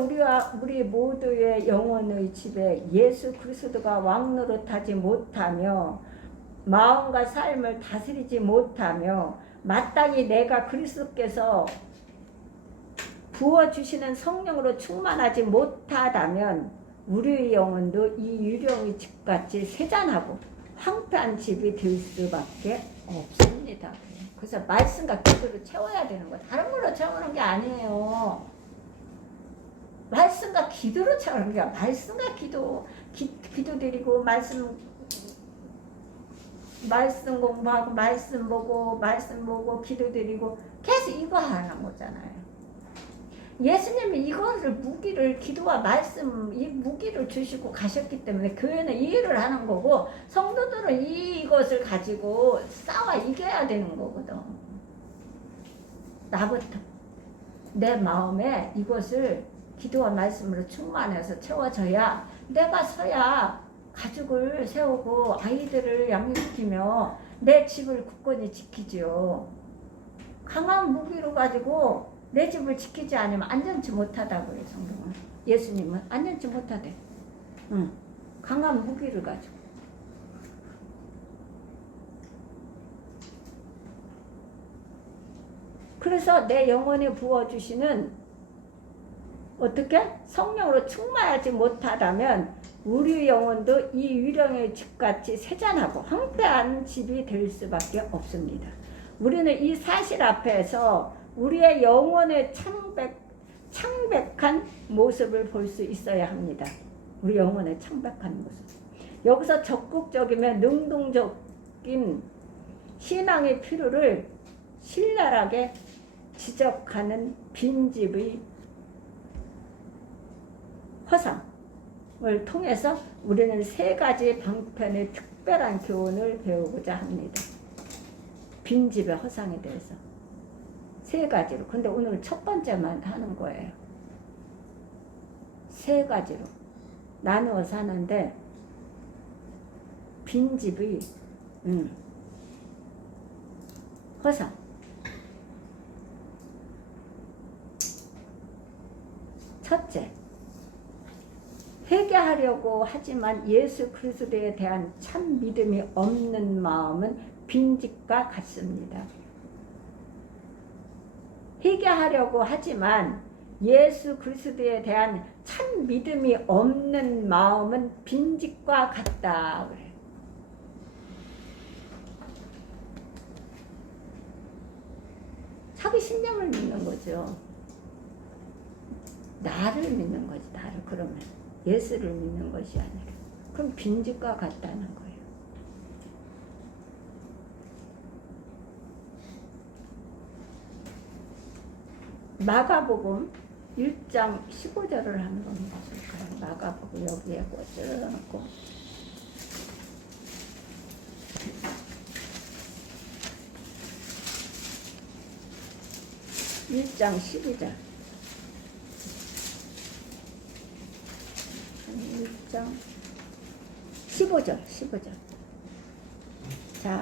우리 모두의 영혼의 집에 예수 그리스도가 왕 노릇하지 못하며 마음과 삶을 다스리지 못하며 마땅히 내가 그리스도께서 부어주시는 성령으로 충만하지 못하다면 우리의 영혼도 이 유령의 집같이 세잔하고 황폐한 집이 될 수밖에 없습니다. 그래서 말씀과 기도를 채워야 되는 거예요. 다른 걸로 채우는 게 아니에요. 말씀과 기도로 채우는 게 아니라 말씀과 기도 드리고 말씀 공부하고 말씀 보고 기도 드리고 계속 이거 하는 거잖아요. 예수님이 이거를 무기를 기도와 말씀 이 무기를 주시고 가셨기 때문에 교회는 이 일을 하는 거고 성도들은 이것을 가지고 싸워 이겨야 되는 거거든. 나부터 내 마음에 이것을 기도와 말씀으로 충만해서 채워져야 내가 서야 가족을 세우고 아이들을 양육시키며 내 집을 굳건히 지키죠. 강한 무기로 가지고 내 집을 지키지 않으면 안전치 못하다고요. 성경은. 예수님은 안전치 못하대. 강한 무기를 가지고. 그래서 내 영혼에 부어주시는 어떻게? 성령으로 충만하지 못하다면 우리 영혼도 이 유령의 집같이 세잔하고 황폐한 집이 될 수밖에 없습니다. 우리는 이 사실 앞에서 우리의 영혼의 창백한 모습을 볼 수 있어야 합니다. 우리 영혼의 창백한 모습. 여기서 적극적이며 능동적인 신앙의 필요를 신랄하게 지적하는 빈집의 허상을 통해서 우리는 세 가지 방편의 특별한 교훈을 배우고자 합니다. 빈집의 허상에 대해서 세 가지로. 근데 오늘 첫 번째만 하는 거예요. 세 가지로 나누어 사는데 빈집의 허상. 첫째, 회개하려고 하지만 예수 그리스도에 대한 참 믿음이 없는 마음은 빈집과 같습니다. 회개하려고 하지만 예수 그리스도에 대한 참 믿음이 없는 마음은 빈집과 같다. 그래요. 자기 신념을 믿는 거죠. 나를 믿는 거지. 나를. 그러면 예수를 믿는 것이 아니라. 그럼 빈집과 같다는 거예요. 마가복음 1장 15절을 한번 보실까요? 마가복음 여기에 꽂아놓고 1장 12절 15절. 자,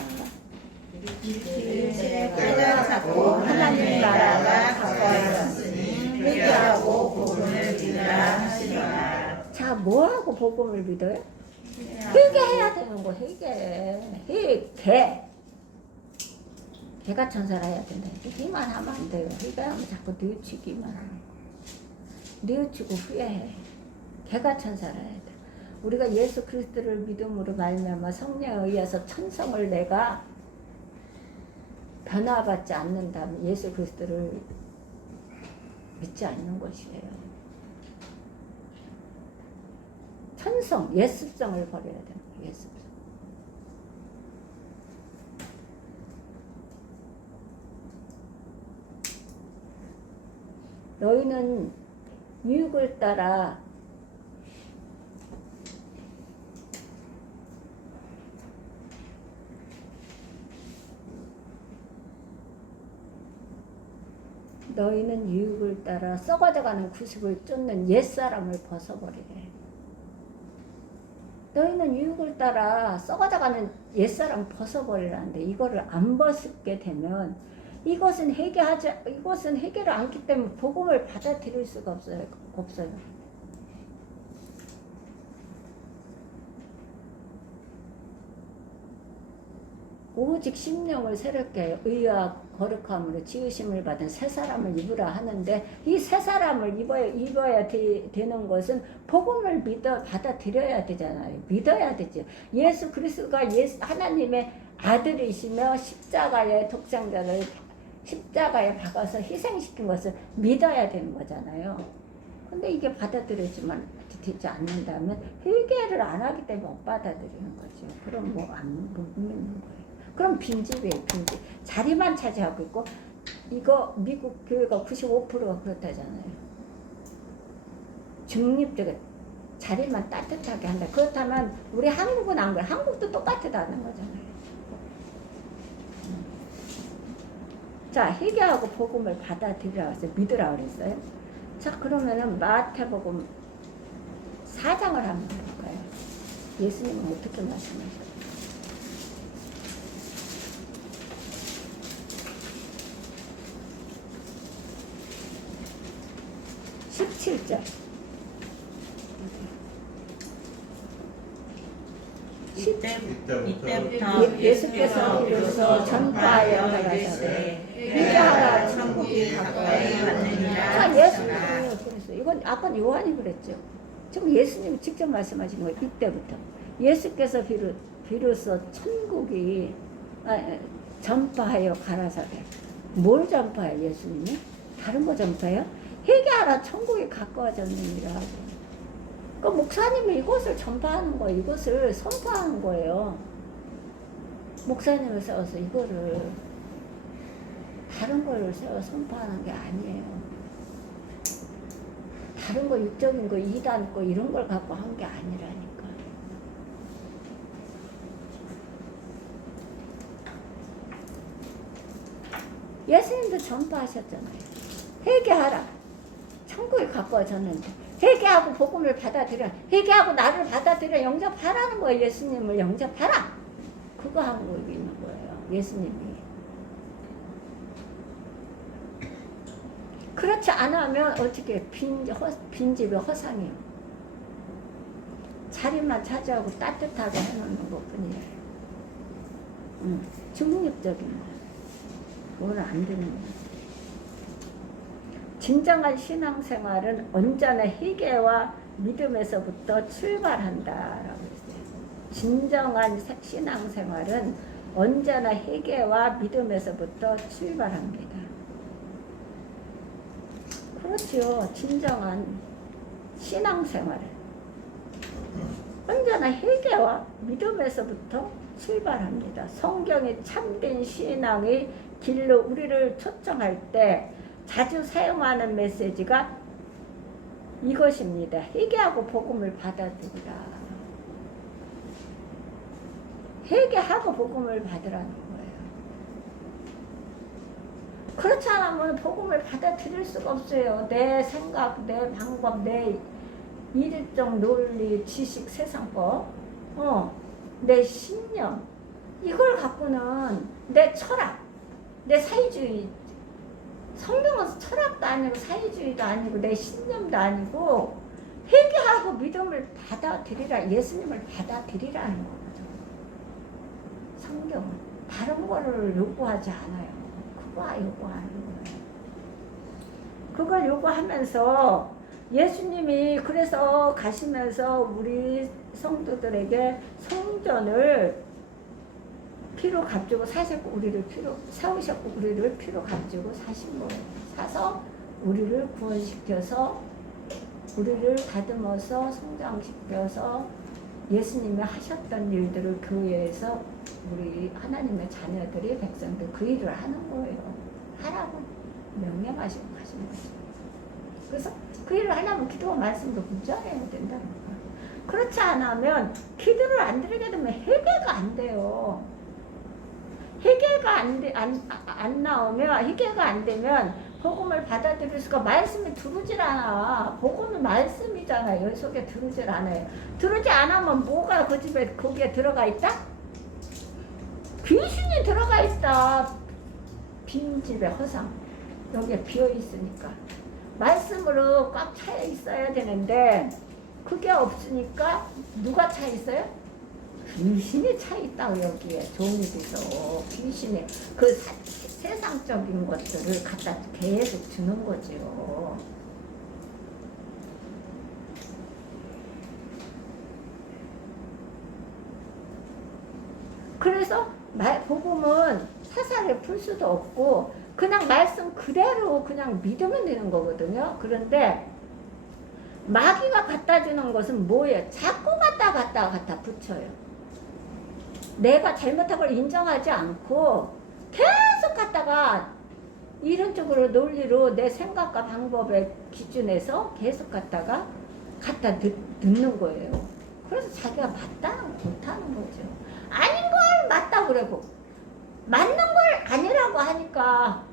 이제 깔려잡고 하나님의 나라가 가까워졌으니 회개하고 복음을 믿으라 하시더라. 자, 뭐하고 복음을 믿어요? 회개해야 되는 거, 회개. 개가 천사라 해야 된다. 회개만 하면 안 돼요. 회개하면 자꾸 뉘우치기만 하는 거. 뉘우치고 후회해. 개가 천사라 해야 돼. 우리가 예수 그리스도를 믿음으로 말미암아 성령에 의해서 천성을 내가 변화받지 않는다면 예수 그리스도를 믿지 않는 것이에요. 천성, 예수성을 버려야 되는 거예요. 예수성. 너희는 유익을 따라 너희는 유익을 따라 썩어져가는 구습을 쫓는 옛사람을 벗어버리래. 너희는 유익을 따라 썩어져가는 옛사람 벗어버리라는데 이거를 안 벗게 되면 이것은 해결을 않기 때문에 복음을 받아들일 수가 없어요. 오직 심령을 새롭게 의와 거룩함으로 지으심을 받은 새 사람을 입으라 하는데 이 새 사람을 입어야 되는 것은 복음을 받아들여야 되잖아요. 믿어야 되죠. 예수 그리스도가 하나님의 아들이시며 십자가의 독생자를 십자가에 박아서 희생시킨 것을 믿어야 되는 거잖아요. 근데 이게 받아들여지만 되지 않는다면 회개를 안 하기 때문에 못 받아들이는 거죠. 그럼 못 믿는 거예요. 그럼 빈집이에요, 빈집. 자리만 차지하고 있고, 이거 미국 교회가 95%가 그렇다잖아요. 중립적인 자리만 따뜻하게 한다. 그렇다면 우리 한국은 안 그래. 한국도 똑같다는 거잖아요. 자, 회개하고 복음을 받아들이라고 해서 믿으라고 그랬어요. 자, 그러면은 마태복음 4장을 한번 볼까요? 예수님은 어떻게 말씀하셨어요? 17절. 이때부터 예수께서 비로소 전파하여 가라사대 회개하라 천국이 가까이 왔느니라. 예수님이 그랬어요. 이건 아까 요한이 그랬죠. 지금 예수님이 직접 말씀하신 거예요. 이때부터 예수께서 비로소 천국이 전파하여 가라사대. 뭘 전파해요, 예수님이? 다른 거 전파해요? 회개하라 천국이 가까워졌느니라. 그 목사님이 이것을 전파하는 거예요. 이것을 선포하는 거예요. 목사님을 세워서 이거를 다른 거를 세워 선포하는 게 아니에요. 다른 거 육적인 거 이단 거 이런 걸 갖고 한 게 아니라니까. 예수님도 전파하셨잖아요. 회개하라. 천국이 가까워졌는데 회개하고 복음을 받아들여. 회개하고 나를 받아들여. 영접하라는 거예요. 예수님을 영접하라. 그거 하고 있는 거예요. 예수님이. 그렇지 않으면 어떻게 빈집의 허상이에요. 자리만 차지하고 따뜻하게 해놓는 것 뿐이에요. 중립적인 거. 오늘 안 되는 거. 진정한 신앙생활은 언제나 회개와 믿음에서부터 출발한다라고 했어요. 진정한 신앙생활은 언제나 회개와 믿음에서부터 출발합니다. 그렇지요. 진정한 신앙생활은 언제나 회개와 믿음에서부터 출발합니다. 성경이 참된 신앙의 길로 우리를 초청할 때 자주 사용하는 메시지가 이것입니다. 회개하고 복음을 받아들이라. 회개하고 복음을 받으라는 거예요. 그렇지 않으면 복음을 받아들일 수가 없어요. 내 생각, 내 방법, 내 일정 논리, 지식, 세상법 내 신념, 이걸 갖고는 내 철학, 내 사회주의, 성경은 철학도 아니고 사회주의도 아니고 내 신념도 아니고 회개하고 믿음을 받아들이라, 예수님을 받아들이라는 거죠. 성경은 다른 거를 요구하지 않아요. 그거 요구하는 거예요. 그걸 요구하면서 예수님이 그래서 가시면서 우리 성도들에게 성전을 피로 값주고 사셨고 우리를 피로 세우셨고 우리를 피로 값주고 사신 거예요. 사서 우리를 구원시켜서 우리를 다듬어서 성장시켜서 예수님이 하셨던 일들을 교회에서 우리 하나님의 자녀들이 백성들 그 일을 하는 거예요. 하라고 명령하시고 하신 거죠. 그래서 그 일을 하려면 기도와 말씀도 붙잡아야 된다는 거예요. 그렇지 않으면 기도를 안 드리게 되면 회개가 안 돼요. 회개가 안 나오면, 회개가 안 되면 복음을 받아들일 수가, 말씀이 들어오질 않아. 복음은 말씀이잖아. 여 속에 들어오질 않아요. 들어오지 않으면 뭐가 그 집에 거기에 들어가 있다? 귀신이 들어가 있다. 빈 집에 허상. 여기에 비어 있으니까. 말씀으로 꽉 차 있어야 되는데 그게 없으니까 누가 차 있어요? 귀신이 차 있다고. 여기에 종이 돼서 귀신이 그 세상적인 것들을 갖다 계속 주는 거지요. 그래서 복음은 사사를 풀 수도 없고 그냥 말씀 그대로 그냥 믿으면 되는 거거든요. 그런데 마귀가 갖다 주는 것은 뭐예요? 자꾸 갖다 붙여요. 내가 잘못한 걸 인정하지 않고 계속 갖다가 이런 쪽으로 논리로 내 생각과 방법의 기준에서 계속 갖다 넣는 거예요. 그래서 자기가 맞다는 거 못하는 거죠. 아닌 걸 맞다고 그러고 맞는 걸 아니라고 하니까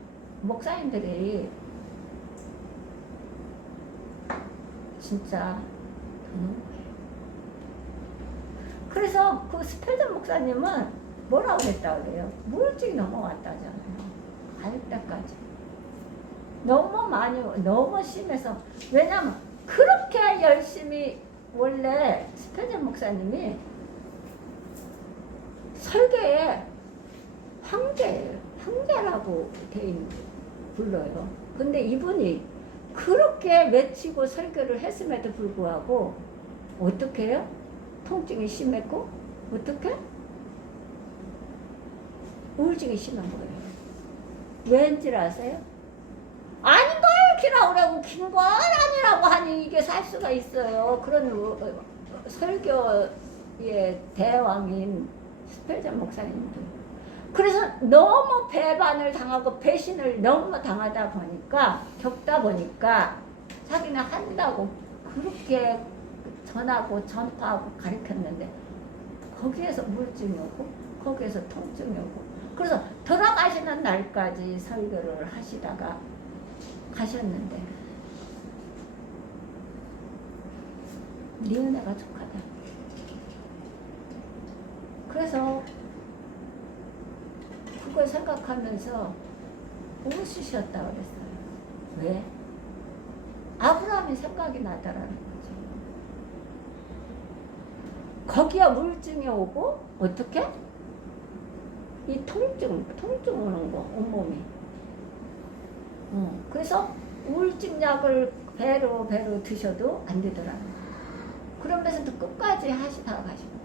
목사님들이 진짜 되는 거예요. 그래서 그 스펠전 목사님은 뭐라고 했다고 그래요? 우울증이 넘어왔다잖아요. 갈 때까지. 너무 심해서. 왜냐면 그렇게 열심히, 원래 스펠전 목사님이 설계의 황제예요. 황제라고 불러요. 근데 이분이 그렇게 외치고 설교를 했음에도 불구하고 어떻게 해요? 통증이 심했고 어떻게? 우울증이 심한 거예요. 왠지 아세요? 아닌 걸 기라고 긴 걸 아니라고 하니 이게 살 수가 있어요. 그런 설교의 대왕인 스펠전 목사님들. 그래서 너무 배반을 당하고 배신을 너무 당하다 보니까, 겪다 보니까 자기는 한다고 그렇게 전하고 전파하고 가르쳤는데 거기에서 우울증이 오고 거기에서 통증이 오고, 그래서 돌아가시는 날까지 설교를 하시다가 가셨는데 네 은혜가 족하다. 그래서 그걸 생각하면서 웃으셨다 그랬어요. 왜? 아브라함이 생각이 나더라는 거죠. 거기에 우울증이 오고 어떻게? 이 통증 오는 거, 온몸이. 그래서 우울증 약을 배로 드셔도 안 되더라고요. 그러면서도 끝까지 하시다가 가시고.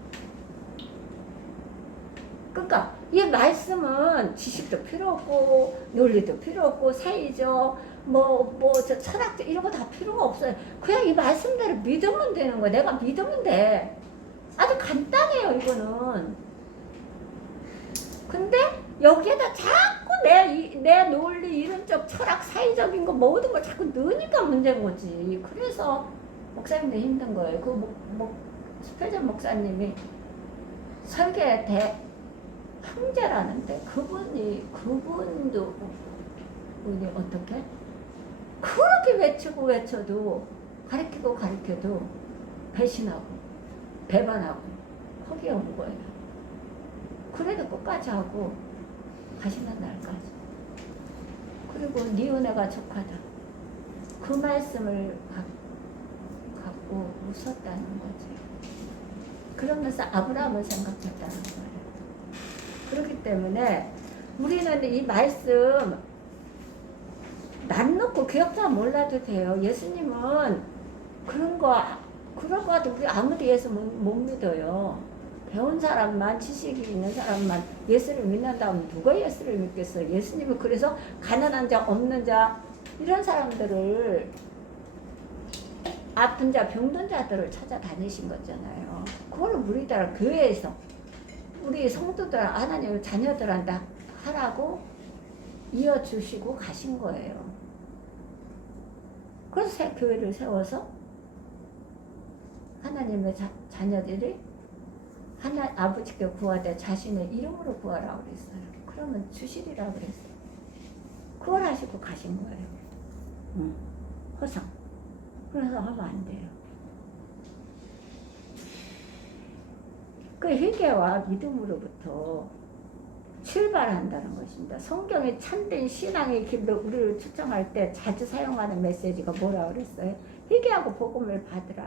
그러니까 이 말씀은 지식도 필요 없고 논리도 필요 없고 사회적 저 철학적 이런 거 다 필요가 없어요. 그냥 이 말씀대로 믿으면 되는 거야. 내가 믿으면 돼. 아주 간단해요, 이거는. 근데 여기에다 자꾸 내 논리, 이론적, 철학, 사회적인 거 모든 걸 자꾸 넣으니까 문제인 거지. 그래서 목사님도 힘든 거예요. 스펠전 목사님이 설계의 황제라는데 그분도 어떻게? 그렇게 외쳐도 가르쳐도 배신하고 배반하고 포기해 온 거예요. 그래도 끝까지 하고 가시는 날까지. 그리고 네 은혜가 족하다. 그 말씀을 갖고 웃었다는 거지. 그러면서 아브라함을 생각했다는 거예요. 그렇기 때문에 우리는 이 말씀 난 놓고 기억자 몰라도 돼요. 예수님은 그런 거 우리 아무도 예수 못 믿어요. 배운 사람만, 지식이 있는 사람만 예수를 믿는다면 누가 예수를 믿겠어요? 예수님은 그래서 가난한 자, 없는 자 이런 사람들을, 아픈 자, 병든 자들을 찾아다니신 거잖아요. 그걸 우리들 교회에서 우리 성도들, 하나님의 자녀들한테 하라고 이어주시고 가신 거예요. 그래서 새 교회를 세워서 하나님의 자녀들이 아버지께 구하되 자신의 이름으로 구하라고 그랬어요. 그러면 주시리라고 그랬어요. 그걸 하시고 가신 거예요. 허상. 그래서 하면 안 돼요. 그 회개와 믿음으로부터 출발한다는 것입니다. 성경의 참된 신앙의 길로 우리를 초청할 때 자주 사용하는 메시지가 뭐라고 그랬어요? 회개하고 복음을 받으라.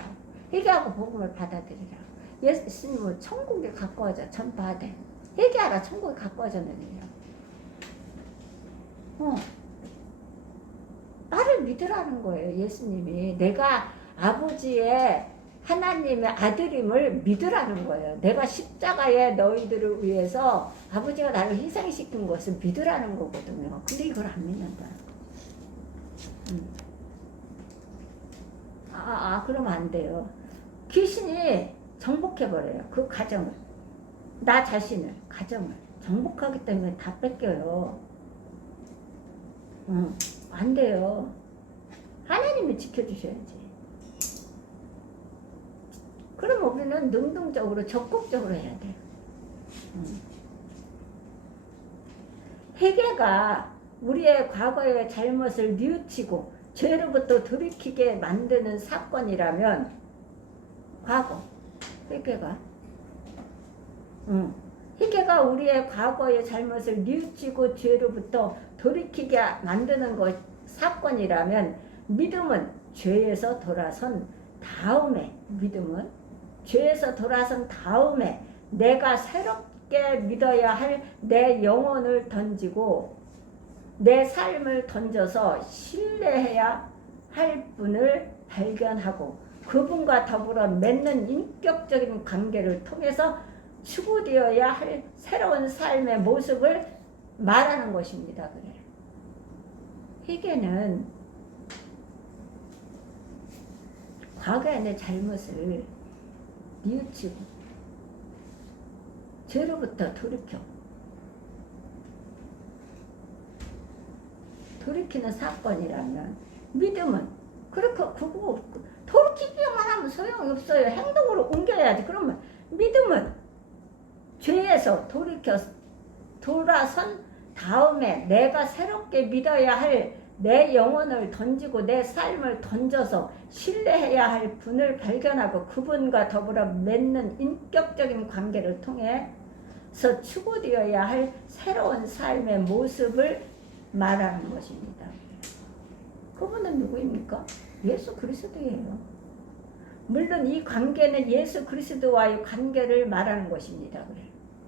회개하고 복음을 받아들이라. 예수님은 천국에 가까워져 전파하되 회개하라. 천국에 가까워졌는 일이야. 나를 믿으라는 거예요. 예수님이 내가 아버지의 하나님의 아들임을 믿으라는 거예요. 내가 십자가에 너희들을 위해서 아버지가 나를 희생시킨 것을 믿으라는 거거든요. 근데 이걸 안 믿는다. 그러면 안 돼요. 귀신이 정복해버려요. 그 가정을. 나 자신을, 가정을 정복하기 때문에 다 뺏겨요. 안 돼요. 하나님이 지켜주셔야지. 그럼 우리는 능동적으로, 적극적으로 해야 돼요. 회개가 우리의 과거의 잘못을 뉘우치고 죄로부터 돌이키게 만드는 사건이라면, 과거, 회개가 우리의 과거의 잘못을 뉘우치고 죄로부터 돌이키게 만드는 사건이라면, 믿음은 죄에서 돌아선 다음에, 내가 새롭게 믿어야 할 내 영혼을 던지고 내 삶을 던져서 신뢰해야 할 분을 발견하고 그분과 더불어 맺는 인격적인 관계를 통해서 추구되어야 할 새로운 삶의 모습을 말하는 것입니다. 그래. 회개는 과거의 내 잘못을 뉘우치고 죄로부터 돌이키는 사건이라면, 믿음은 그렇게 그거 돌이키기만 하면 소용이 없어요. 행동으로 옮겨야지. 그러면 믿음은 죄에서 돌아선 다음에 내가 새롭게 믿어야 할 내 영혼을 던지고 내 삶을 던져서 신뢰해야 할 분을 발견하고 그분과 더불어 맺는 인격적인 관계를 통해서 추구되어야 할 새로운 삶의 모습을 말하는 것입니다. 그분은 누구입니까? 예수 그리스도예요. 물론 이 관계는 예수 그리스도와의 관계를 말하는 것입니다.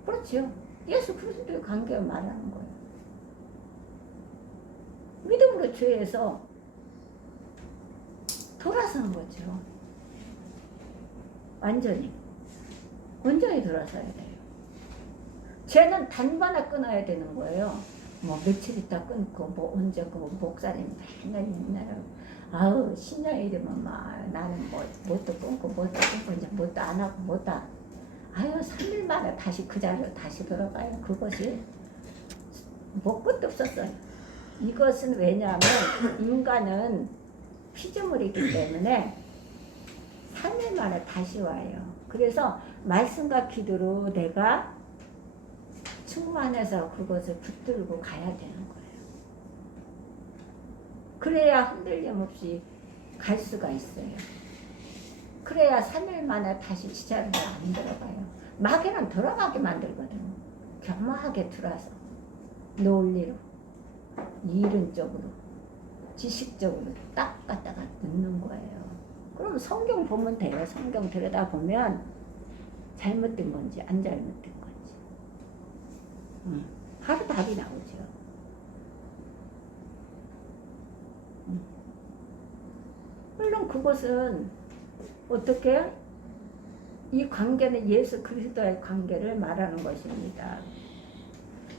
그렇죠. 예수 그리스도의 관계를 말하는 거예요. 믿음으로 죄에서 돌아서는 거죠. 완전히 돌아서야 돼요. 죄는 단번에 끊어야 되는 거예요. 뭐 며칠 있다 끊고 뭐 언제 끊고 목사님 맨날 신령이 되면 막 나는 뭐 뭣도 끊고 이제 뭣도 안 하고 3일 만에 다시 그 자리로 다시 돌아가요. 그것이 뭐 끝도 없었어요. 이것은 왜냐하면 인간은 피조물이기 때문에 3일 만에 다시 와요. 그래서 말씀과 기도로 내가 충만해서 그것을 붙들고 가야 되는 거예요. 그래야 흔들림 없이 갈 수가 있어요. 그래야 3일 만에 다시 지자리로 안 들어가요. 마귀는 돌아가게 만들거든. 겸허하게 들어와서 논리로, 이론적으로, 지식적으로 딱 갖다가 넣는 거예요. 그럼 성경 보면 돼요. 성경 들여다보면 잘못된 건지 안 잘못된 건지 바로 답이 나오죠. 물론 그것은 어떻게 이 관계는 예수 그리스도의 관계를 말하는 것입니다.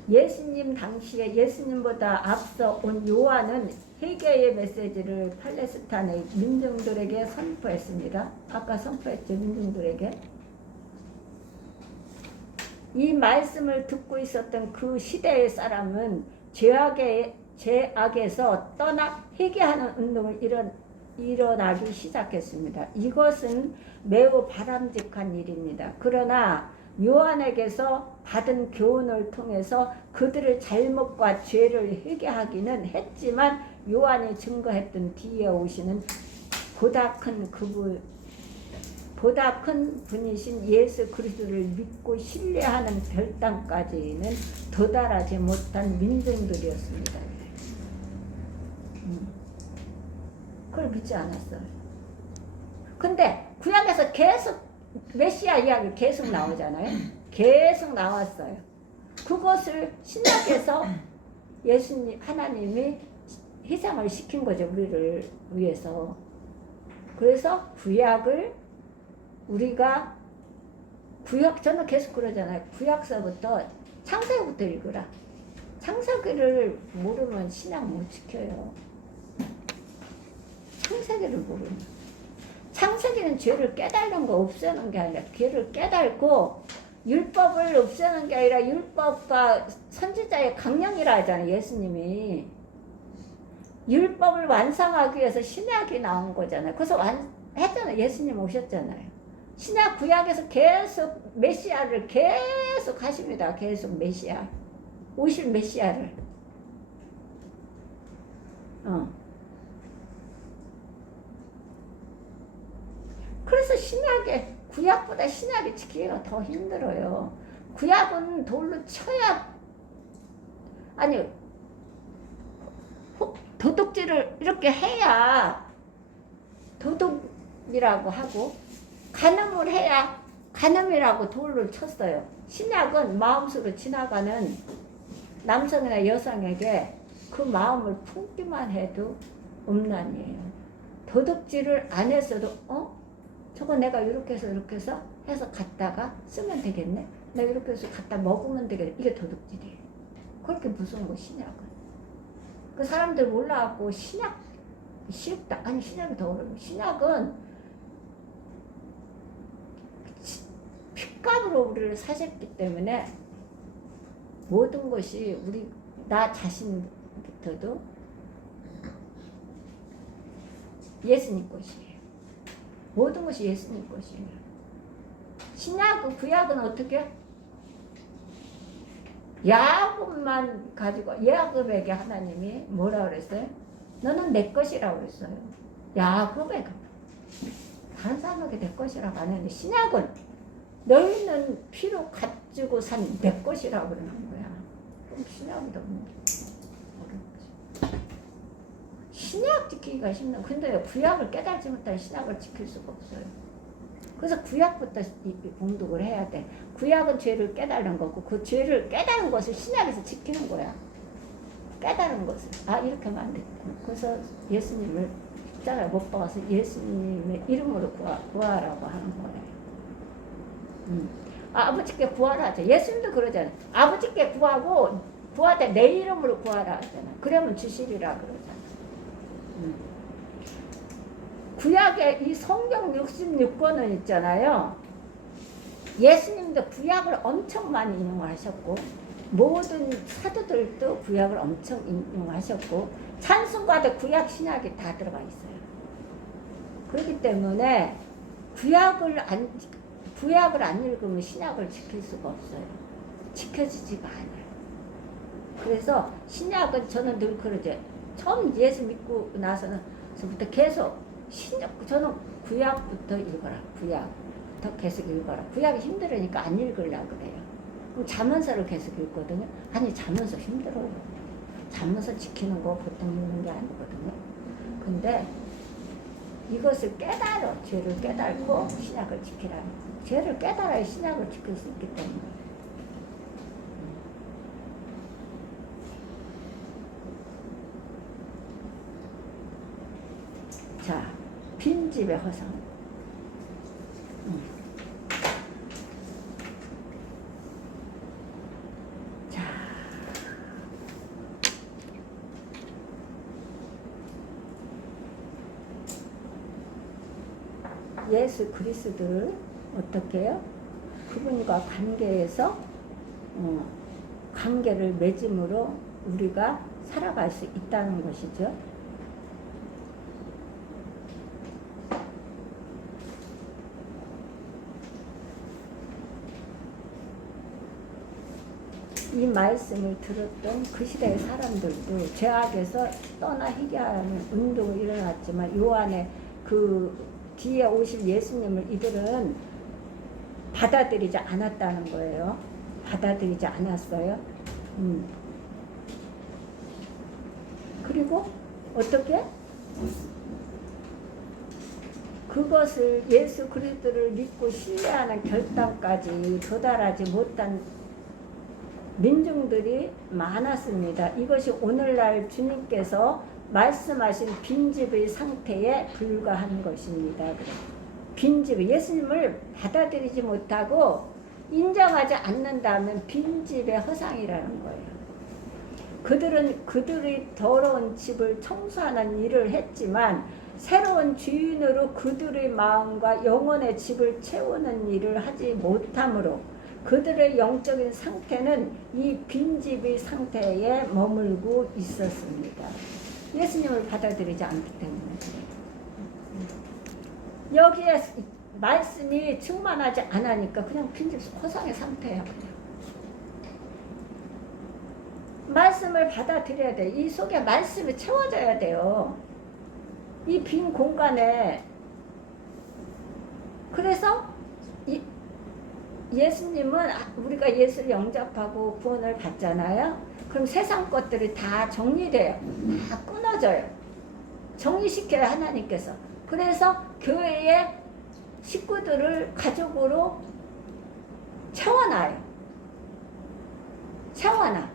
예수님 당시에 예수님보다 앞서 온 요한은 회개의 메시지를 팔레스타인의 민중들에게 선포했습니다. 아까 선포했죠. 민중들에게. 이 말씀을 듣고 있었던 그 시대의 사람은 죄악에서 떠나 회개하는 운동을 일어나기 시작했습니다. 이것은 매우 바람직한 일입니다. 그러나 요한에게서 받은 교훈을 통해서 그들의 잘못과 죄를 회개하기는 했지만 요한이 증거했던 뒤에 오시는 보다 큰 분이신 예수 그리스도를 믿고 신뢰하는 결단까지는 도달하지 못한 민중들이었습니다. 그걸 믿지 않았어요. 근데 구약에서 계속 메시아 이야기 계속 나오잖아요. 계속 나왔어요. 그것을 신약에서 예수님 하나님이 희생을 시킨 거죠. 우리를 위해서. 그래서 구약을 우리가 저는 계속 그러잖아요. 구약서부터 창세기부터 읽으라. 창세기를 모르면 신약 못 지켜요. 창세기를 모르면. 창세기는 죄를 깨달는 거 없애는 게 아니라 죄를 깨달고 율법을 없애는 게 아니라 율법과 선지자의 강령이라 하잖아요. 예수님이. 율법을 완성하기 위해서 신약이 나온 거잖아요. 그래서 했잖아요. 예수님 오셨잖아요. 신약 구약에서 계속 메시아를 계속 하십니다. 계속 메시아. 오실 메시아를. 그래서 구약보다 신약이 지키기가 더 힘들어요. 구약은 돌로 쳐야, 아니, 도둑질을 이렇게 해야 도둑이라고 하고, 간음을 해야 간음이라고 돌로 쳤어요. 신약은 마음속으로 지나가는 남성이나 여성에게 그 마음을 품기만 해도 음란이에요. 도둑질을 안 했어도 저거 내가 이렇게 해서 갖다가 쓰면 되겠네. 내가 이렇게 해서 갖다 먹으면 되겠네. 이게 도둑질이에요. 그렇게 무서운 거 신약은. 그 사람들 몰라갖고 신약 쉽다. 아니 신약이 더 어려워. 신약은 핏값으로 우리를 사셨기 때문에 모든 것이 나 자신부터도 예수님 것이에요. 모든 것이 예수님 것이에요. 구약은 어떻게? 야곱만 가지고, 야곱에게 하나님이 뭐라 그랬어요? 너는 내 것이라고 그랬어요. 야곱에게. 다른 사람에게 내 것이라고 안 했는데, 신약은 너희는 피로 가지고 산 내 것이라고 그러는 거야. 그럼 신약이 너무 어렵지. 신약 지키기가 힘든. 근데 구약을 깨달지 못한 신약을 지킬 수가 없어요. 그래서 구약부터 봉독을 해야 돼. 구약은 죄를 깨달는 거고, 그 죄를 깨달은 것을 신약에서 지키는 거야. 깨달은 것을. 이렇게 하면 안 되겠다. 그래서 예수님을 십자가에 못 박아서 예수님의 이름으로 구하라고 하는 거예요. 아버지께 구하라 하죠. 예수님도 그러잖아요. 아버지께 구하고, 구할 때 내 이름으로 구하라 하잖아요. 그러면 주시리라 그러잖아요. 구약의 이 성경 66권은 있잖아요. 예수님도 구약을 엄청 많이 인용하셨고, 모든 사도들도 구약을 엄청 인용하셨고, 찬송가도 구약 신약이 다 들어가 있어요. 그렇기 때문에 구약을 안 읽으면 신약을 지킬 수가 없어요. 지켜지지가 않아요. 그래서 신약은 저는 늘 그러죠. 처음 예수 믿고 나서부터 계속 저는 구약부터 읽어라. 구약. 더 계속 읽어라. 구약이 힘들으니까 안 읽으려고 그래요. 그럼 잠언서를 계속 읽거든요. 아니 잠언서 힘들어요. 잠언서 지키는 거 보통 읽는 게 아니거든요. 근데 이것을 깨달아. 죄를 깨달고 신약을 지키라. 죄를 깨달아야 신약을 지킬 수 있기 때문에. 자, 빈집의 허상. 자, 예수 그리스도를 어떻게 해요? 그분과 관계에서 관계를 맺음으로 우리가 살아갈 수 있다는 것이죠. 이 말씀을 들었던 그 시대의 사람들도 죄악에서 떠나 회개하는 운동이 일어났지만 요 안에 그 뒤에 오실 예수님을 이들은 받아들이지 않았다는 거예요. 받아들이지 않았어요. 그리고 어떻게? 그것을 예수 그리스도를 믿고 신뢰하는 결단까지 도달하지 못한 민중들이 많았습니다. 이것이 오늘날 주님께서 말씀하신 빈집의 상태에 불과한 것입니다. 빈집, 예수님을 받아들이지 못하고 인정하지 않는다면 빈집의 허상이라는 거예요. 그들은 그들의 더러운 집을 청소하는 일을 했지만 새로운 주인으로 그들의 마음과 영혼의 집을 채우는 일을 하지 못하므로 그들의 영적인 상태는 이 빈집의 상태에 머물고 있었습니다. 예수님을 받아들이지 않기 때문에. 여기에 말씀이 충만하지 않으니까 그냥 빈집 허상의 상태예요. 그냥. 말씀을 받아들여야 돼. 이 속에 말씀이 채워져야 돼요. 이 빈 공간에. 그래서 예수님은 우리가 예수를 영접하고 구원을 받잖아요. 그럼 세상 것들이 다 정리돼요. 다 끊어져요. 정리시켜요, 하나님께서. 그래서 교회의 식구들을 가족으로 채워놔요. 채워놔.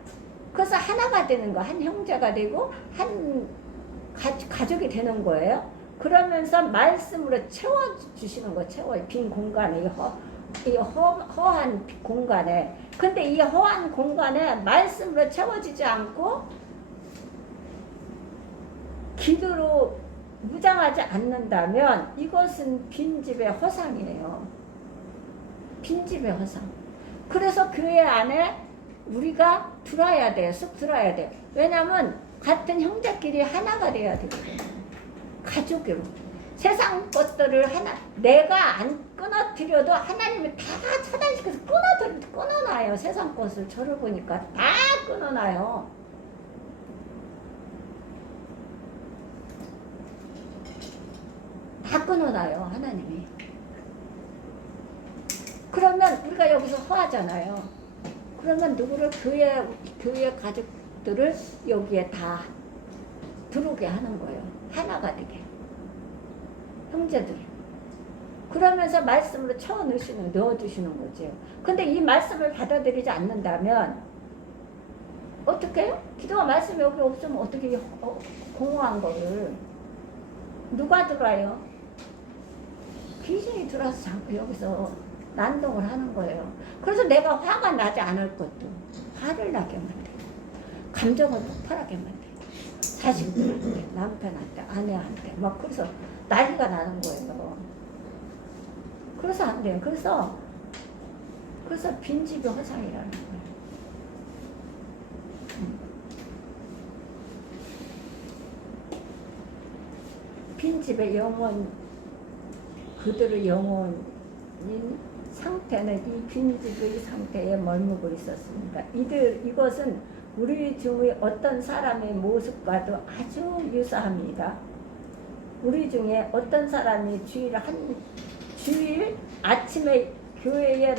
그래서 하나가 되는 거, 한 형제가 되고 한 가족이 되는 거예요. 그러면서 말씀으로 채워주시는 거, 채워요. 빈 공간에, 이 허한 공간에. 근데 이 허한 공간에 말씀으로 채워지지 않고 기도로 무장하지 않는다면 이것은 빈집의 허상이에요. 빈집의 허상. 그래서 교회 안에 우리가 들어야 돼요. 쑥 들어야 돼요. 왜냐하면 같은 형제끼리 하나가 돼야 되거든요. 가족으로. 세상 것들을 내가 안 끊어뜨려도 하나님이 다 차단시켜서 끊어놔요. 세상 것을. 저를 보니까 다 끊어놔요. 다 끊어놔요, 하나님이. 그러면 우리가 여기서 허하잖아요. 그러면 누구를 교회 가족들을 여기에 다 들어오게 하는 거예요. 하나가 되게. 형제들. 그러면서 말씀으로 넣어주시는 거죠. 근데 이 말씀을 받아들이지 않는다면 어떻게 해요? 기도가 말씀이 여기 없으면 어떻게 공허한 거를 누가 들어와요? 귀신이 들어와서 자꾸 여기서 난동을 하는 거예요. 그래서 내가 화가 나지 않을 것도 화를 나게 만들고 감정을 폭발하게 만들고 자식들한테, 남편한테, 아내한테 막 그래서 난리가 나는 거예요. 그래서 안 돼요. 그래서 빈집의 허상이라는 거예요. 빈집의 영혼, 그들의 영혼인 상태는 이 빈집의 상태에 머물고 있었습니다. 이것은 우리 중의 어떤 사람의 모습과도 아주 유사합니다. 우리 중에 어떤 사람이 주일 아침에 교회에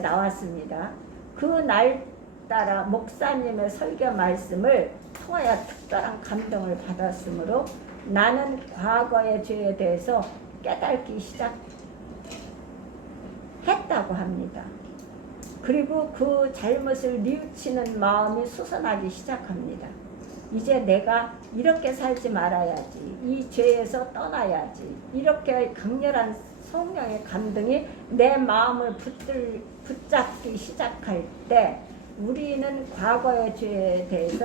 나왔습니다. 그 날 따라 목사님의 설교 말씀을 통하여 특별한 감동을 받았으므로 나는 과거의 죄에 대해서 깨닫기 시작했다고 합니다. 그리고 그 잘못을 뉘우치는 마음이 솟아나기 시작합니다. 이제 내가 이렇게 살지 말아야지. 이 죄에서 떠나야지. 이렇게 강렬한 성령의 감동이 내 마음을 붙잡기 시작할 때 우리는 과거의 죄에 대해서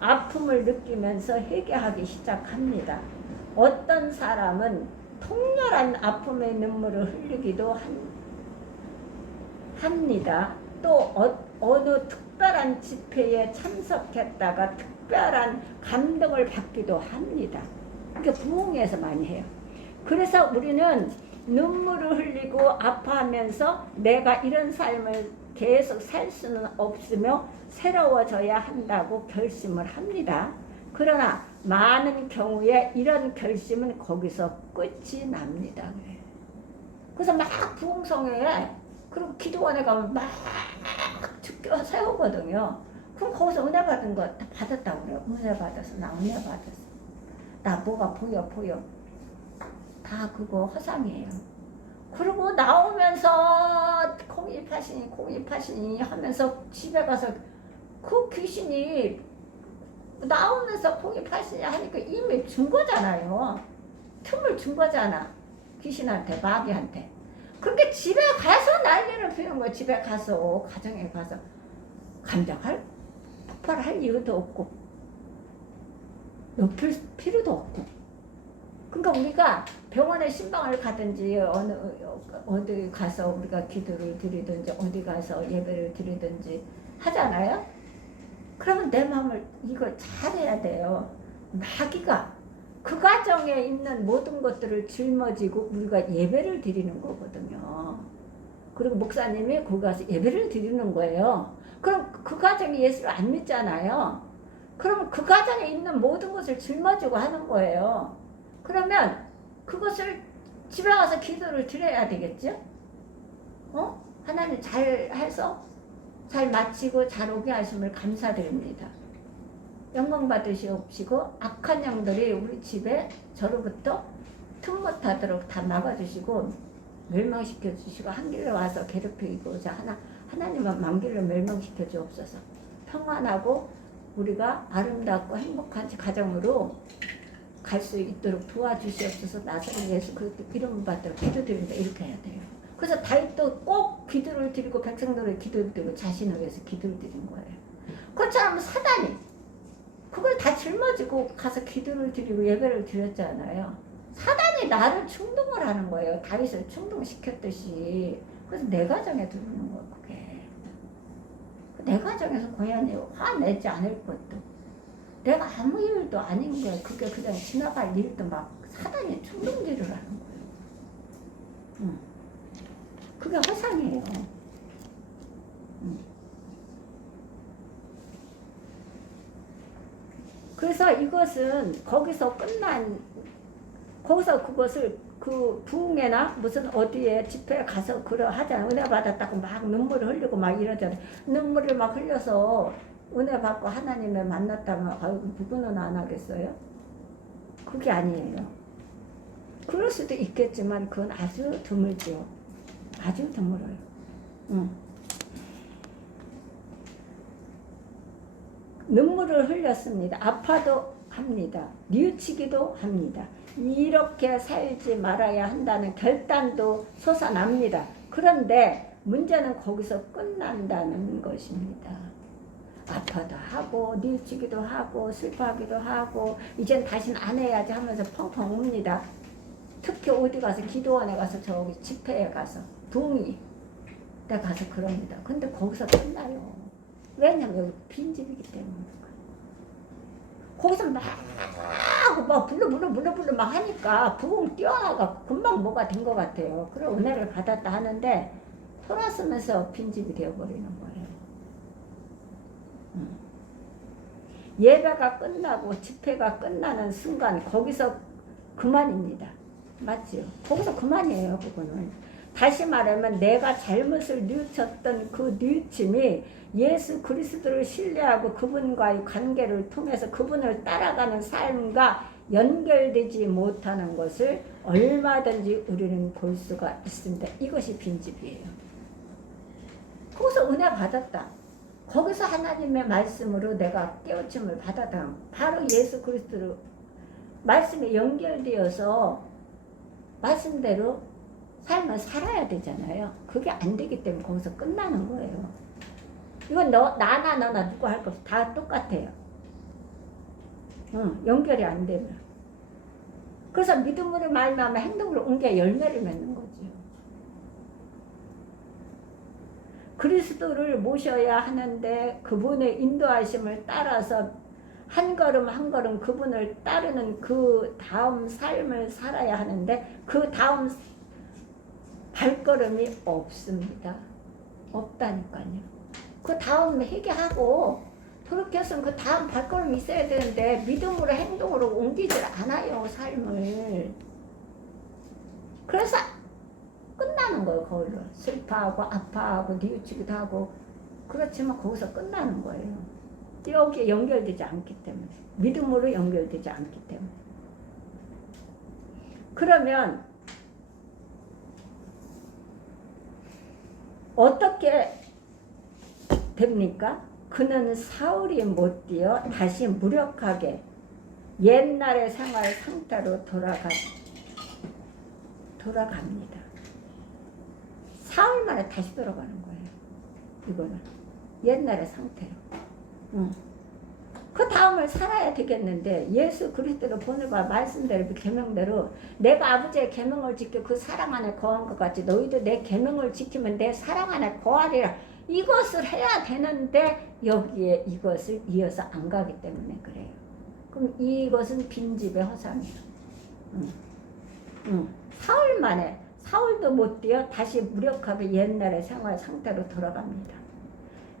아픔을 느끼면서 회개하기 시작합니다. 어떤 사람은 통렬한 아픔의 눈물을 흘리기도 합니다. 또 어느 특별한 집회에 참석했다가 특별한 감동을 받기도 합니다. 그게 부흥회에서 많이 해요. 그래서 우리는 눈물을 흘리고 아파하면서 내가 이런 삶을 계속 살 수는 없으며 새로워져야 한다고 결심을 합니다. 그러나 많은 경우에 이런 결심은 거기서 끝이 납니다. 그래서 막 부흥성회에 그리고 기도원에 가면 막 죽겨 세우거든요. 그럼 거기서 은혜 받은 거 다 받았다고 그래요. 은혜 받았어. 나 은혜 받았어. 나 뭐가 보여. 다 그거 허상이에요. 그리고 나오면서 공입하시니 하면서 집에 가서 그 귀신이 나오면서 공입하시니 하니까 이미 준 거잖아요. 틈을 준 거잖아. 귀신한테, 마귀한테. 그렇게 집에 가서 난리를 피우는 거야. 집에 가서, 가정에 가서 폭발할 이유도 없고 높일 필요도 없고. 그러니까 우리가 병원에 신방을 가든지 어디 가서 우리가 기도를 드리든지 어디 가서 예배를 드리든지 하잖아요. 그러면 내 마음을 이걸 잘해야 돼요. 마귀가 그 과정에 있는 모든 것들을 짊어지고 우리가 예배를 드리는 거거든요. 그리고 목사님이 거기 가서 예배를 드리는 거예요. 그럼 그 과정에 예수를 안 믿잖아요. 그러면 그 과정에 있는 모든 것을 짊어지고 하는 거예요. 그러면 그것을 집에 가서 기도를 드려야 되겠죠? 하나님 잘 해서 잘 마치고 잘 오게 하심을 감사드립니다. 영광 받으시옵시고 악한 영들이 우리 집에 저로부터 틈 못하도록 다 막아주시고 멸망시켜 주시고 한 길에 와서 괴롭히고자 하나님은 만길로 멸망시켜 주옵소서. 평안하고 우리가 아름답고 행복한 가정으로 갈 수 있도록 도와주시옵소서. 나사렛 예수 그리스도 이름 받도록 기도드립니다. 이렇게 해야 돼요. 그래서 다윗도 꼭 기도를 드리고 백성들을 기도를 드리고 자신을 위해서 기도를 드린 거예요. 그렇처럼 사단이 그걸 다 짊어지고 가서 기도를 드리고 예배를 드렸잖아요. 사단이 나를 충동을 하는 거예요. 다윗을 충동시켰듯이. 그래서 내 가정에 들어오는 거예요. 그게. 내 가정에서 고향이 화내지 않을 것도 내가 아무 일도 아닌 게 그게 그냥 지나갈 일도 막 사단이 충동질을 하는 거예요. 그게 허상이에요. 그래서 이것은 거기서 그것을 그 부흥회나 무슨 어디에 집회에 가서 그러 하잖아요. 은혜 받았다고 막 눈물을 흘리고 막 이러잖아요. 눈물을 막 흘려서 은혜 받고 하나님을 만났다면 그거는 안 하겠어요? 그게 아니에요. 그럴 수도 있겠지만 그건 아주 드물죠. 아주 드물어요. 눈물을 흘렸습니다. 아파도 합니다. 뉘우치기도 합니다. 이렇게 살지 말아야 한다는 결단도 솟아납니다. 그런데 문제는 거기서 끝난다는 것입니다. 아파도 하고 뉘우치기도 하고 슬퍼하기도 하고 이젠 다시는 안 해야지 하면서 펑펑 웁니다. 특히 어디 가서 기도원에 가서 저기 집회에 가서 동의 때 가서 그럽니다. 근데 거기서 끝나요. 왜냐면 여기 빈집이기 때문에. 거기서 막 불러 막 하니까 부흥 뛰어나가 금방 뭐가 된 것 같아요. 그리고 은혜를 받았다 하는데 돌아서면서 빈집이 되어버리는 거예요. 예배가 끝나고 집회가 끝나는 순간 거기서 그만입니다. 맞지요? 거기서 그만이에요. 그거는. 다시 말하면 내가 잘못을 뉘우쳤던 그 뉘우침이 예수 그리스도를 신뢰하고 그분과의 관계를 통해서 그분을 따라가는 삶과 연결되지 못하는 것을 얼마든지 우리는 볼 수가 있습니다. 이것이 빈집이에요. 거기서 은혜 받았다. 거기서 하나님의 말씀으로 내가 깨우침을 받았다. 바로 예수 그리스도로 말씀에 연결되어서 말씀대로 삶을 살아야 되잖아요. 그게 안 되기 때문에 거기서 끝나는 거예요. 이건 나나 너나 누구 할 거 없어. 다 똑같아요. 연결이 안 되면. 그래서 믿음으로 말미암아 행동으로 옮겨 열매를 맺는 거죠. 그리스도를 모셔야 하는데 그분의 인도하심을 따라서 한 걸음 한 걸음 그분을 따르는 그 다음 삶을 살아야 하는데 그 다음 발걸음이 없습니다. 없다니까요. 그 다음 회개하고 그렇게 해서 그 다음 발걸음이 있어야 되는데 믿음으로 행동으로 옮기질 않아요. 삶을. 그래서 끝나는 거예요. 거기로. 슬퍼하고 아파하고 뉘우치기도 하고 그렇지만 거기서 끝나는 거예요. 여기에 연결되지 않기 때문에. 믿음으로 연결되지 않기 때문에. 그러면 어떻게 됩니까? 그는 사울이 못 뛰어 다시 무력하게 옛날의 생활 상태로 돌아갑니다. 사흘 만에 다시 돌아가는 거예요. 이거는 옛날의 상태로. 그 다음을 살아야 되겠는데 예수 그리스도로 보내봐 말씀대로 계명대로 내가 아버지의 계명을 지켜 그 사랑 안에 거한 것 같이 너희도 내 계명을 지키면 내 사랑 안에 거하리라. 이것을 해야 되는데 여기에 이것을 이어서 안 가기 때문에 그래요. 그럼 이것은 빈집의 허상이에요. 사흘 만에 사흘도 못 뛰어 다시 무력하게 옛날의 생활 상태로 돌아갑니다.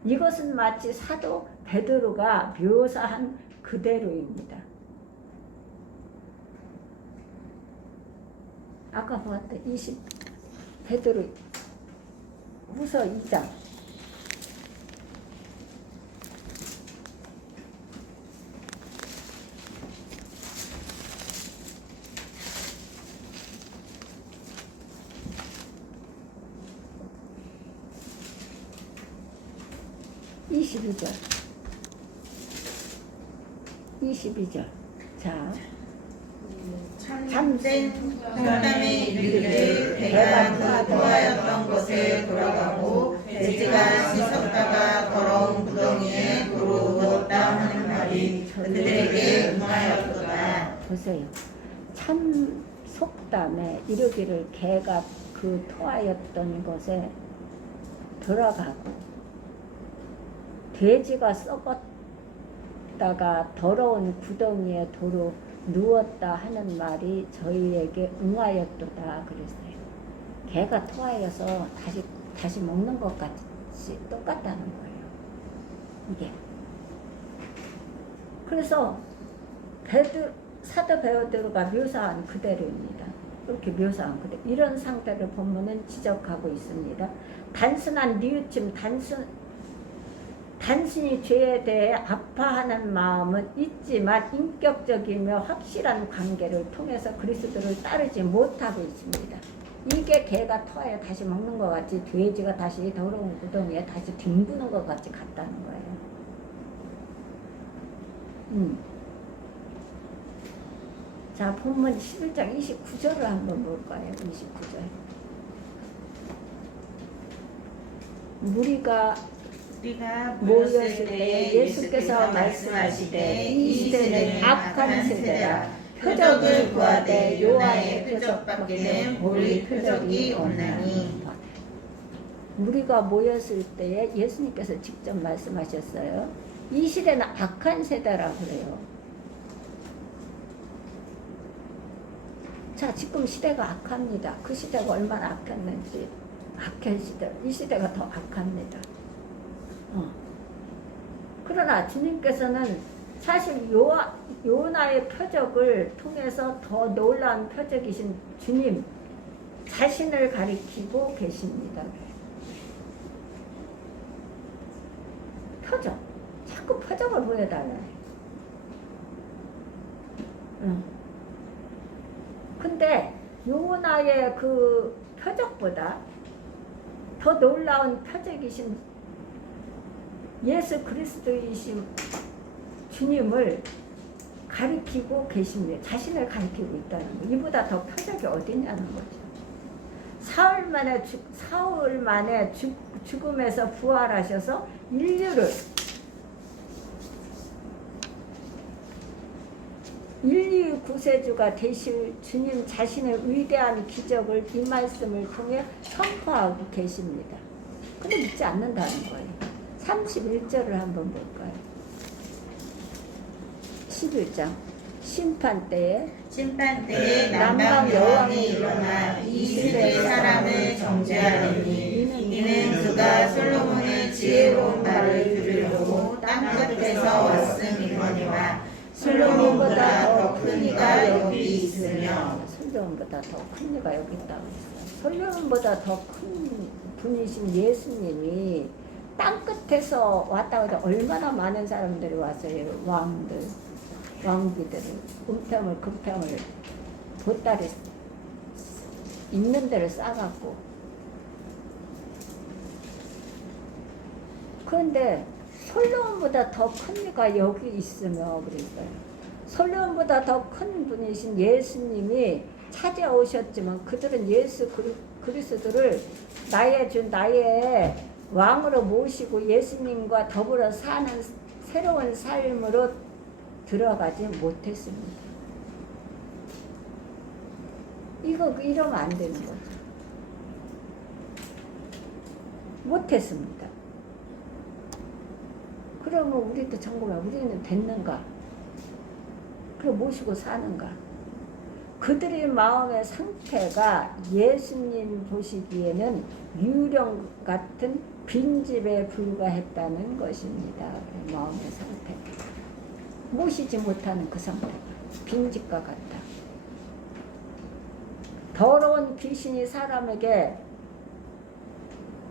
이것은 마치 사도 베드로가 묘사한 그대로입니다. 아까 보았던 20 베드로 후서 2장 22절. 22절. 자. 참된 혈담에 이르기를 배가 토하였던 곳에 돌아가고 돼지가 씻었다가 더러운 구덩이에 도로 누웠다 하는 말이 그들에게 응하였도다. 보세요. 참 속담에 이르기를 개가 그 토하였던 곳에 들어가고 돼지가 썩었다가 더러운 구덩이에 도로 누웠다 하는 말이 저희에게 응하였도다 그랬어요. 개가 토하여서 다시 먹는 것 같이 똑같다는 거예요. 이게. 그래서 사도 베드로가 묘사한 그대로입니다. 이렇게 묘사한 그대로. 이런 상태를 본문은 지적하고 있습니다. 단순한 뉘우침, 단순히 죄에 대해 아파하는 마음은 있지만 인격적이며 확실한 관계를 통해서 그리스도를 따르지 못하고 있습니다. 이게 개가 토하여 다시 먹는 것 같이 돼지가 다시 더러운 구덩이에 다시 뒹구는 것 같이 같다는 거예요. 자, 본문 11장 29절을 한번 볼까요? 29절. 우리가 모였을 때 예수께서 말씀하시되 이 시대는 악한 세대라. 표적을 구하되 요나의 표적밖에는 우리 표적이 없나니. 우리가 모였을 때에 예수님께서 직접 말씀하셨어요. 이 시대는 악한 세대라고 그래요. 자, 지금 시대가 악합니다. 그 시대가 얼마나 악했는지. 악한 시대, 이 시대가 더 악합니다. 그러나 주님께서는 사실 요나의 표적을 통해서 더 놀라운 표적이신 주님 자신을 가리키고 계십니다. 표적. 자꾸 표적을 보여달라요. 근데 요나의 그 표적보다 더 놀라운 표적이신 예수 그리스도이신 주님을 가리키고 계십니다. 자신을 가리키고 있다는 거. 이보다 더 표적이 어디냐는 거죠. 사흘 만에 죽음에서 부활하셔서 인류 구세주가 되실 주님 자신의 위대한 기적을 이 말씀을 통해 선포하고 계십니다. 근데 믿지 않는다는 거예요. 31절을 한번 볼까요? 11장 심판 때에 남방 여왕이 일어나 이 세대 사람을 정죄하리니 이는 그가 솔로몬의 지혜로운 말을 들으려고 땅끝에서 왔음이거니와 솔로몬보다 더 큰 이가 여기 있으며 솔로몬보다 더 큰 이가 여기 있다고 했어요. 솔로몬보다 더 큰 분이신 예수님이 땅끝에서 왔다고 해도 얼마나 많은 사람들이 왔어요. 왕비들을 은평을 금평을 보따리 있는 데를 싸갖고. 그런데 솔로몬보다 더 큰 이가 여기 있으며 그러니까요. 솔로몬보다 더 큰 분이신 예수님이 찾아오셨지만 그들은 예수 그리스도를 나의 왕으로 모시고 예수님과 더불어 사는 새로운 삶으로 들어가지 못했습니다. 이러면 안 되는 거죠. 못했습니다. 그러면 우리도 점검해. 우리는 됐는가? 그걸 모시고 사는가? 그들의 마음의 상태가 예수님 보시기에는 유령 같은 빈집에 불과했다는 것입니다. 마음의 상태. 모시지 못하는 그 상태가 빈집과 같다. 더러운 귀신이 사람에게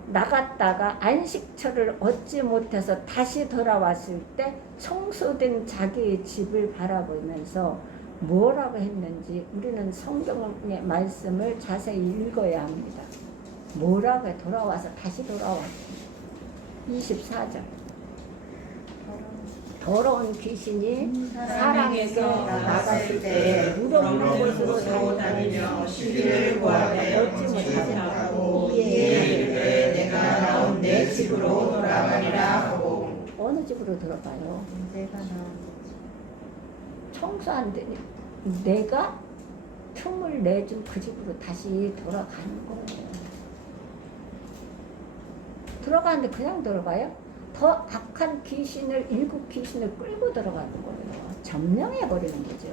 나갔다가 안식처를 얻지 못해서 다시 돌아왔을 때 청소된 자기의 집을 바라보면서 뭐라고 했는지 우리는 성경의 말씀을 자세히 읽어야 합니다. 뭐라고 해? 다시 돌아왔습니다. 24절. 더러운 귀신이 사람에게 나갔을 때 무덤 곳으로 다니며 시비를 구하되 얻지 못하고 이에 이르되 내가 나온 내 집으로 돌아가리라 하고. 어느 집으로 돌아가요? 내가 나온 청소 안 되니 내가 틈을 내준 그 집으로 다시 돌아가는 거예요. 들어가는데 그냥 들어가요? 더 악한 귀신을, 7 귀신을 끌고 들어가는 거예요. 점령해버리는 거죠.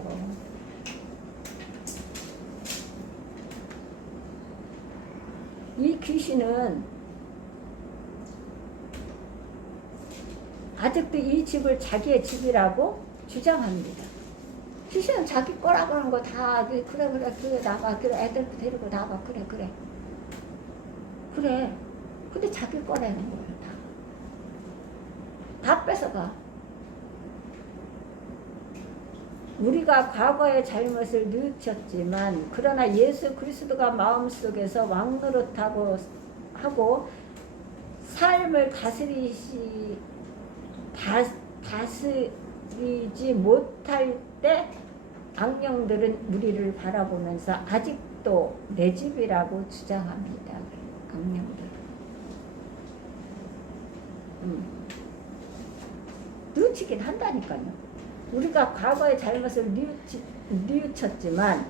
이 귀신은 아직도 이 집을 자기의 집이라고 주장합니다. 귀신은 자기 거라고 하는 거 다, 그래, 나가, 그래, 애들 데리고 나가, 그래. 근데 자기 거라는 거예요. 다 뺏어가. 우리가 과거의 잘못을 뉘우쳤지만 그러나 예수 그리스도가 마음속에서 왕노릇하고 하고 삶을 다스리지 못할 때 악령들은 우리를 바라보면서 아직도 내 집이라고 주장합니다. 악령들. 뉘우치긴 한다니까요. 우리가 과거의 잘못을 뉘우쳤지만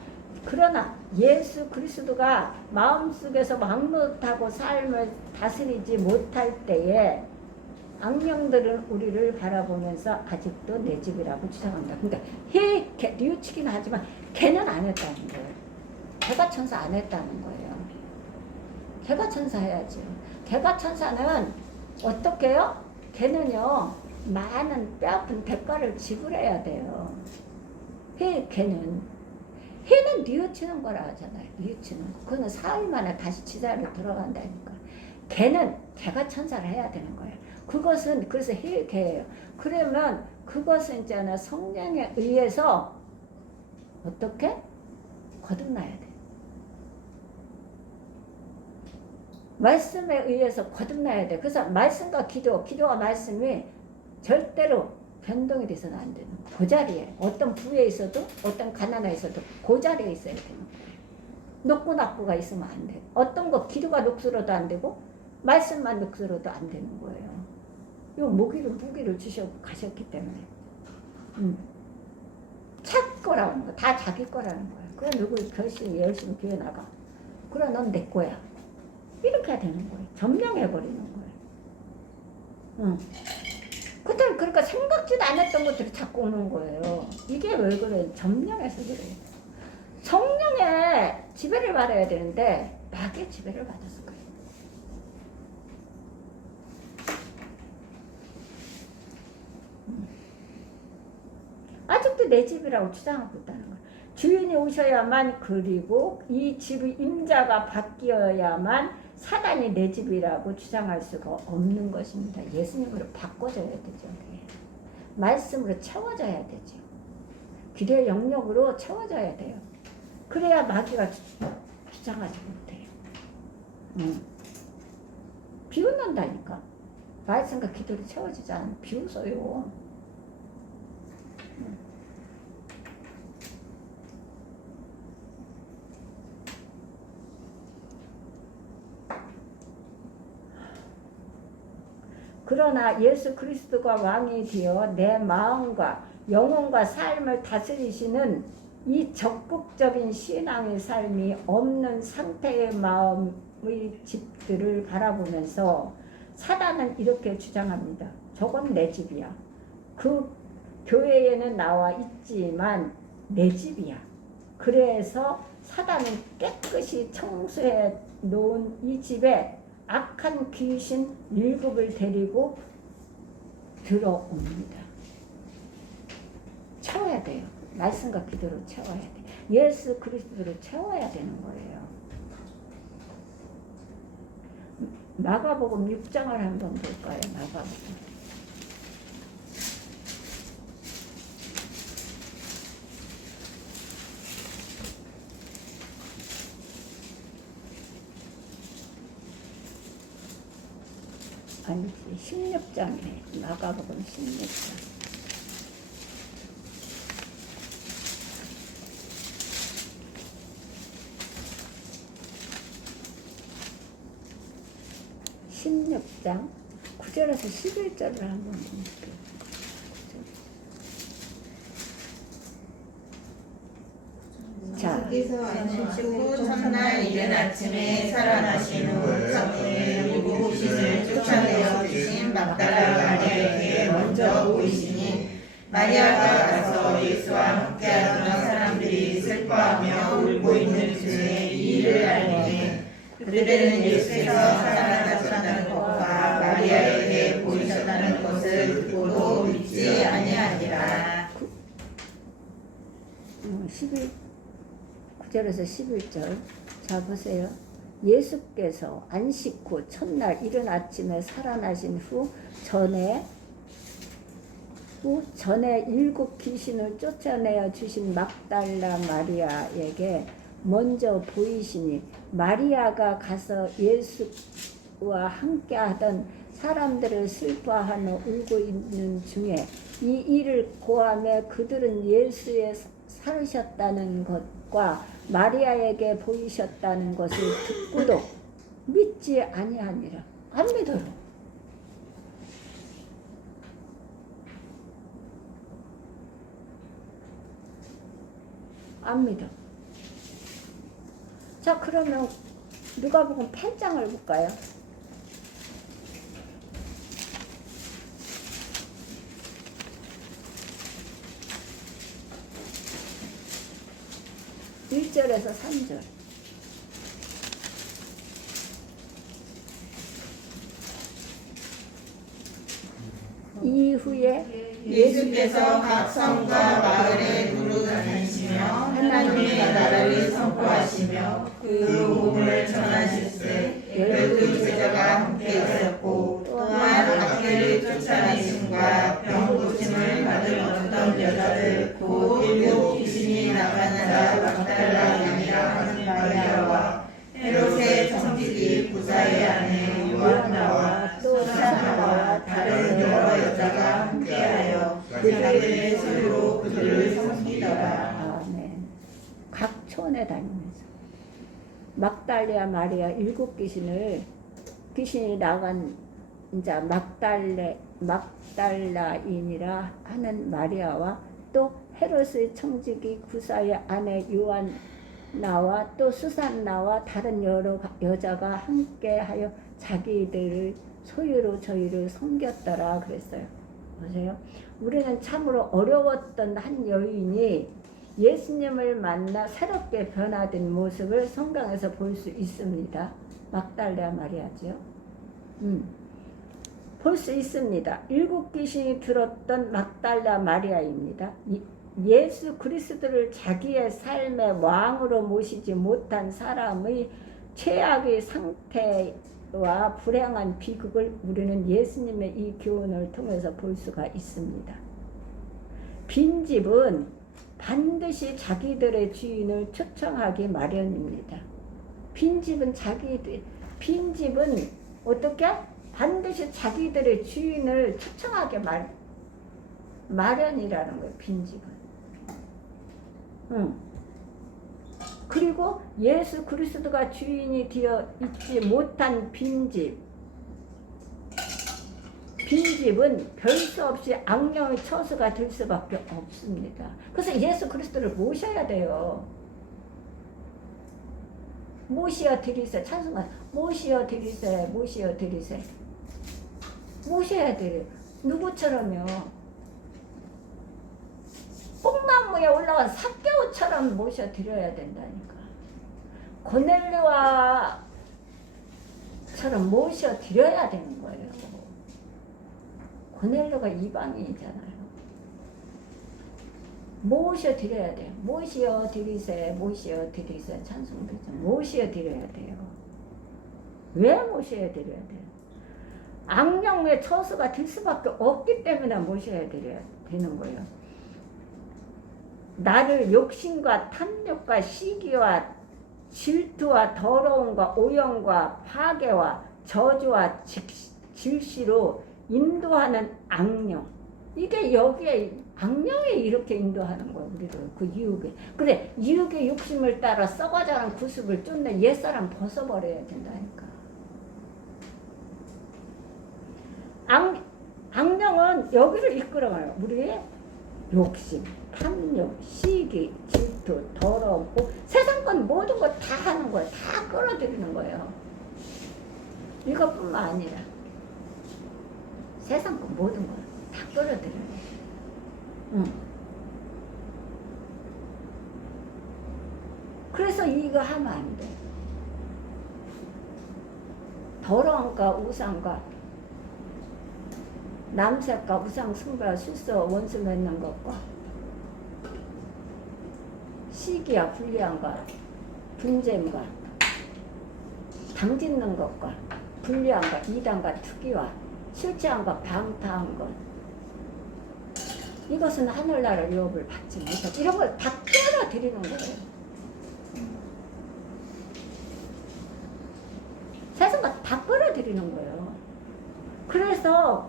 그러나 예수 그리스도가 마음속에서 왕노릇하고 삶을 다스리지 못할 때에 악령들은 우리를 바라보면서 아직도 내 집이라고 주장한다. 그러니까 뉘우치긴 하지만 걔는 안 했다는 거예요. 개가천사 안 했다는 거예요. 개가천사 해야죠. 개가천사는 어떻게 해요? 걔는요 많은 뼈아픈 대가를 지불해야 돼요. 걔는 뉘우치는 거라 하잖아요. 뉘우치는 거. 그거는 사흘 만에 다시 지자리로 들어간다니까. 걔는 걔가 천사를 해야 되는 거예요. 그것은 그래서 걔예요. 그러면 그것은 있잖아, 성령에 의해서 어떻게 거듭나야 돼. 말씀에 의해서 거듭나야 돼. 그래서 말씀과 기도와 말씀이 절대로 변동이 돼서는 안 되는 거예요. 그 자리에 어떤 부에 있어도 어떤 가난에 있어도 그 자리에 있어야 되는 거예요. 높고 낮고가 있으면 안 돼. 어떤 거 기도가 녹슬어도 안 되고 말씀만 녹슬어도 안 되는 거예요. 요 무기를 주셔 가셨기 때문에 자기 거라는 거, 다 자기 거라는 거야. 그래 누구 열심히 교회 나가. 그래 넌 내 거야. 이렇게 되는 거예요. 점령해버리는 거예요. 그때는 그러니까 생각지도 않았던 것들이 자꾸 오는 거예요. 이게 왜 그래? 점령해서 그래요. 성령의 지배를 받아야 되는데 마귀의 지배를 받았을 거예요. 아직도 내 집이라고 주장하고 있다는 거예요. 주인이 오셔야만, 그리고 이 집의 임자가 바뀌어야만 사단이 내 집이라고 주장할 수가 없는 것입니다. 예수님으로 바꿔줘야 되죠. 말씀으로 채워져야 되죠. 기도의 영역으로 채워져야 돼요. 그래야 마귀가 주장하지 못해요. 비웃는다니까. 말씀과 기도를 채워지지 않으면 비웃어요. 그러나 예수 그리스도가 왕이 되어 내 마음과 영혼과 삶을 다스리시는 이 적극적인 신앙의 삶이 없는 상태의 마음의 집들을 바라보면서 사단은 이렇게 주장합니다. 저건 내 집이야. 그 교회에는 나와 있지만 내 집이야. 그래서 사단은 깨끗이 청소해 놓은 이 집에 악한 귀신 일곱을 데리고 들어옵니다. 채워야 돼요. 말씀과 기도로 채워야 돼. 예수 그리스도로 채워야 되는 거예요. 마가복음 6장을 한번 볼까요? 마가복음. 아니지, 16장이네. 마가복음 16장. (16장) 9절에서 11절을 한번 볼게요. 자, 주께서 안으시고 첫날 이른 아침에 살아나신 후 성령의 일곱 귀신을 쫓아내어 주신 막달라 마리아에게 먼저 보이시니 마리아가 가서 예수와 함께하던 사람들이 슬퍼하며 울고 있는 중에 이 일을 알리니 그들은 예수께서 살아나셨다는 것과 마리아에게 보이셨다는 것을 듣고도 믿지 아니하니라. 9절에서 11절. 자 보세요. 예수께서 안식 후 첫날 이른 아침에 살아나신 후 전에 일곱 귀신을 쫓아내어 주신 막달라 마리아에게 먼저 보이시니 마리아가 가서 예수와 함께하던 사람들을 슬퍼하며 울고 있는 중에 이 일을 고하며 그들은 예수의 살으셨다는 것과 마리아에게 보이셨다는 것을 듣고도 믿지 아니하니라. 안 믿어요. 안 믿어. 자, 그러면 누가복음 8장을 볼까요? (1절에서 3절) 이 이후에 예수께서 각 성과 마을에 두루 다니시며 하나님의 나라를 선포하시며 그 복음을 전하실세 12제자가 함께 있었고 또한 악귀를 쫓아내심과 병 고침을 받은 어떤 여자들 곧 7 귀신이 나간 자 막달라이라 하는 마리아와 헤롯의 청지기 구사의 아내 요한나와 또 수산나와 다른 여러 여자가 함께하여 자기들의 손으로 그들을 섬기더라. 아멘. 각 촌에 다니면서 막달리아 마리아 7 귀신이 나간 이제 막달라인이라 하는 마리아와 또 헤롯의 청지기 구사의 아내 요한나와 또 수산나와 다른 여러 여자가 함께하여 자기들의 소유로 저희를 섬겼더라 그랬어요. 보세요. 우리는 참으로 어려웠던 한 여인이 예수님을 만나 새롭게 변화된 모습을 성경에서 볼 수 있습니다. 막달레아 마리아죠. 볼 수 있습니다. 7 귀신이 들었던 막달라 마리아입니다. 예수 그리스도를 자기의 삶의 왕으로 모시지 못한 사람의 최악의 상태와 불행한 비극을 우리는 예수님의 이 교훈을 통해서 볼 수가 있습니다. 빈집은 반드시 자기들의 주인을 초청하기 마련입니다. 빈집은 어떻게? 반드시 자기들의 주인을 초청하게 마련이라는 거예요. 빈집은. 그리고 예수 그리스도가 주인이 되어 있지 못한 빈집은 별 수 없이 악령의 처수가 될 수밖에 없습니다. 그래서 예수 그리스도를 모셔야 돼요. 모시어 드리세. 찬송가 모시어 드리세. 모시어 드리세. 모셔야 돼요. 누구처럼요? 뽕나무에 올라간 삭개오처럼 모셔드려야 된다니까. 고넬료와처럼 모셔드려야 되는 거예요. 고넬료가 이방인이잖아요. 모셔드려야 돼요. 모셔드리세. 모셔드리세. 찬송되죠. 모셔드려야 돼요. 왜 모셔드려야 돼요? 악령의 처수가 될 수밖에 없기 때문에 모셔야 되는 거예요. 나를 욕심과 탐욕과 시기와 질투와 더러움과 오염과 파괴와 저주와 질시로 인도하는 악령. 이게 여기에 악령이 이렇게 인도하는 거예요. 우리를 그 유혹에. 그래 유혹의 욕심을 따라 썩어자란 구습을 쫓는 옛사람 벗어버려야 된다니까. 악령은 여기를 이끌어가요. 우리의 욕심, 탐욕, 시기, 질투, 더러움, 세상 건 모든 거 다 하는 거예요. 다 끌어들이는 거예요. 이것뿐만 아니라 세상 건 모든 거 다 끌어들이는 거예요. 그래서 이거 하면 안 돼. 더러움과 우상과 남색과 우상 숭배, 술수, 원수 맺는 것과 시기와 불리함과 분쟁과 당짓는 것과 불리함과 이단과 투기와 실체함과 방탕한 것, 이것은 하늘나라 유업을 받지 못하고 이런 걸 다 끌어들이는 거예요. 세상과 다 끌어들이는 거예요. 그래서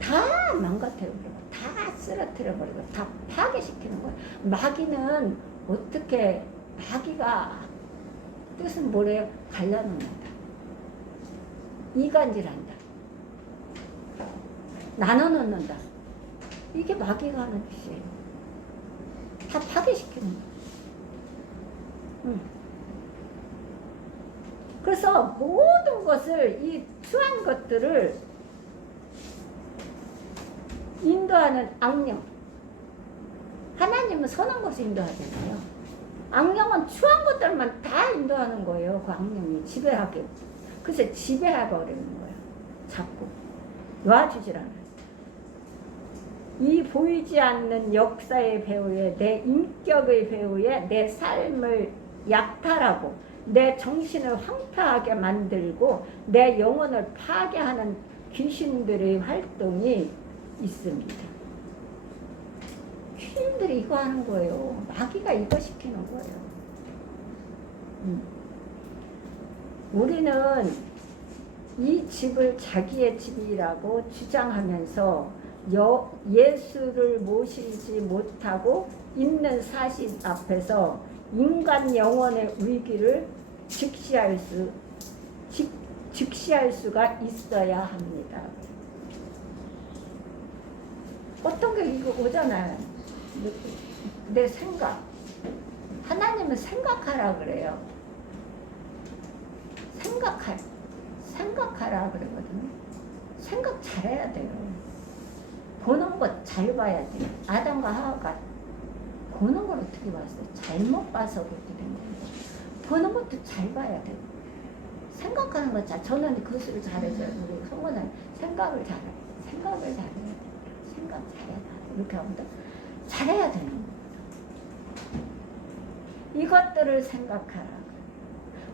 다 망가뜨려버리고 다 쓰러뜨려버리고 다 파괴시키는 거예요. 마귀는 어떻게, 마귀가 뜻은 뭐래요? 갈라놓는다. 이간질한다. 나눠놓는다. 이게 마귀가 하는 짓이에요. 다 파괴시키는 거예요. 그래서 모든 것을, 이 추한 것들을 인도하는 악령. 하나님은 선한 것을 인도하잖아요. 악령은 추한 것들만 다 인도하는 거예요. 그 악령이 지배하게. 그래서 지배해버리는 거예요. 자꾸. 놔주질 않아요. 이 보이지 않는 역사의 배후에, 내 인격의 배후에 내 삶을 약탈하고 내 정신을 황폐하게 만들고 내 영혼을 파괴하는 귀신들의 활동이 있습니다. 귀신들이 이거 하는 거예요. 마귀가 이거 시키는 거예요. 우리는 이 집을 자기의 집이라고 주장하면서 예수를 모시지 못하고 있는 사실 앞에서 인간 영혼의 위기를 직시할 수가 있어야 합니다. 어떤 게 이거 오잖아요. 내 생각. 하나님은 생각하라 그래요. 생각하라 그러거든요. 생각 잘해야 돼요. 보는 것 잘 봐야 돼요. 아담과 하와가 보는 걸 어떻게 봤어요? 잘못 봐서 그렇게 된 거예요. 보는 것도 잘 봐야 돼요. 생각하는 것 잘. 저는 그것을 잘해줘요. 우리 성모는 생각을 잘해요. 생각 잘해야 돼요. 이렇게 하면 잘해야 되는 거예요. 이것들을 생각하라.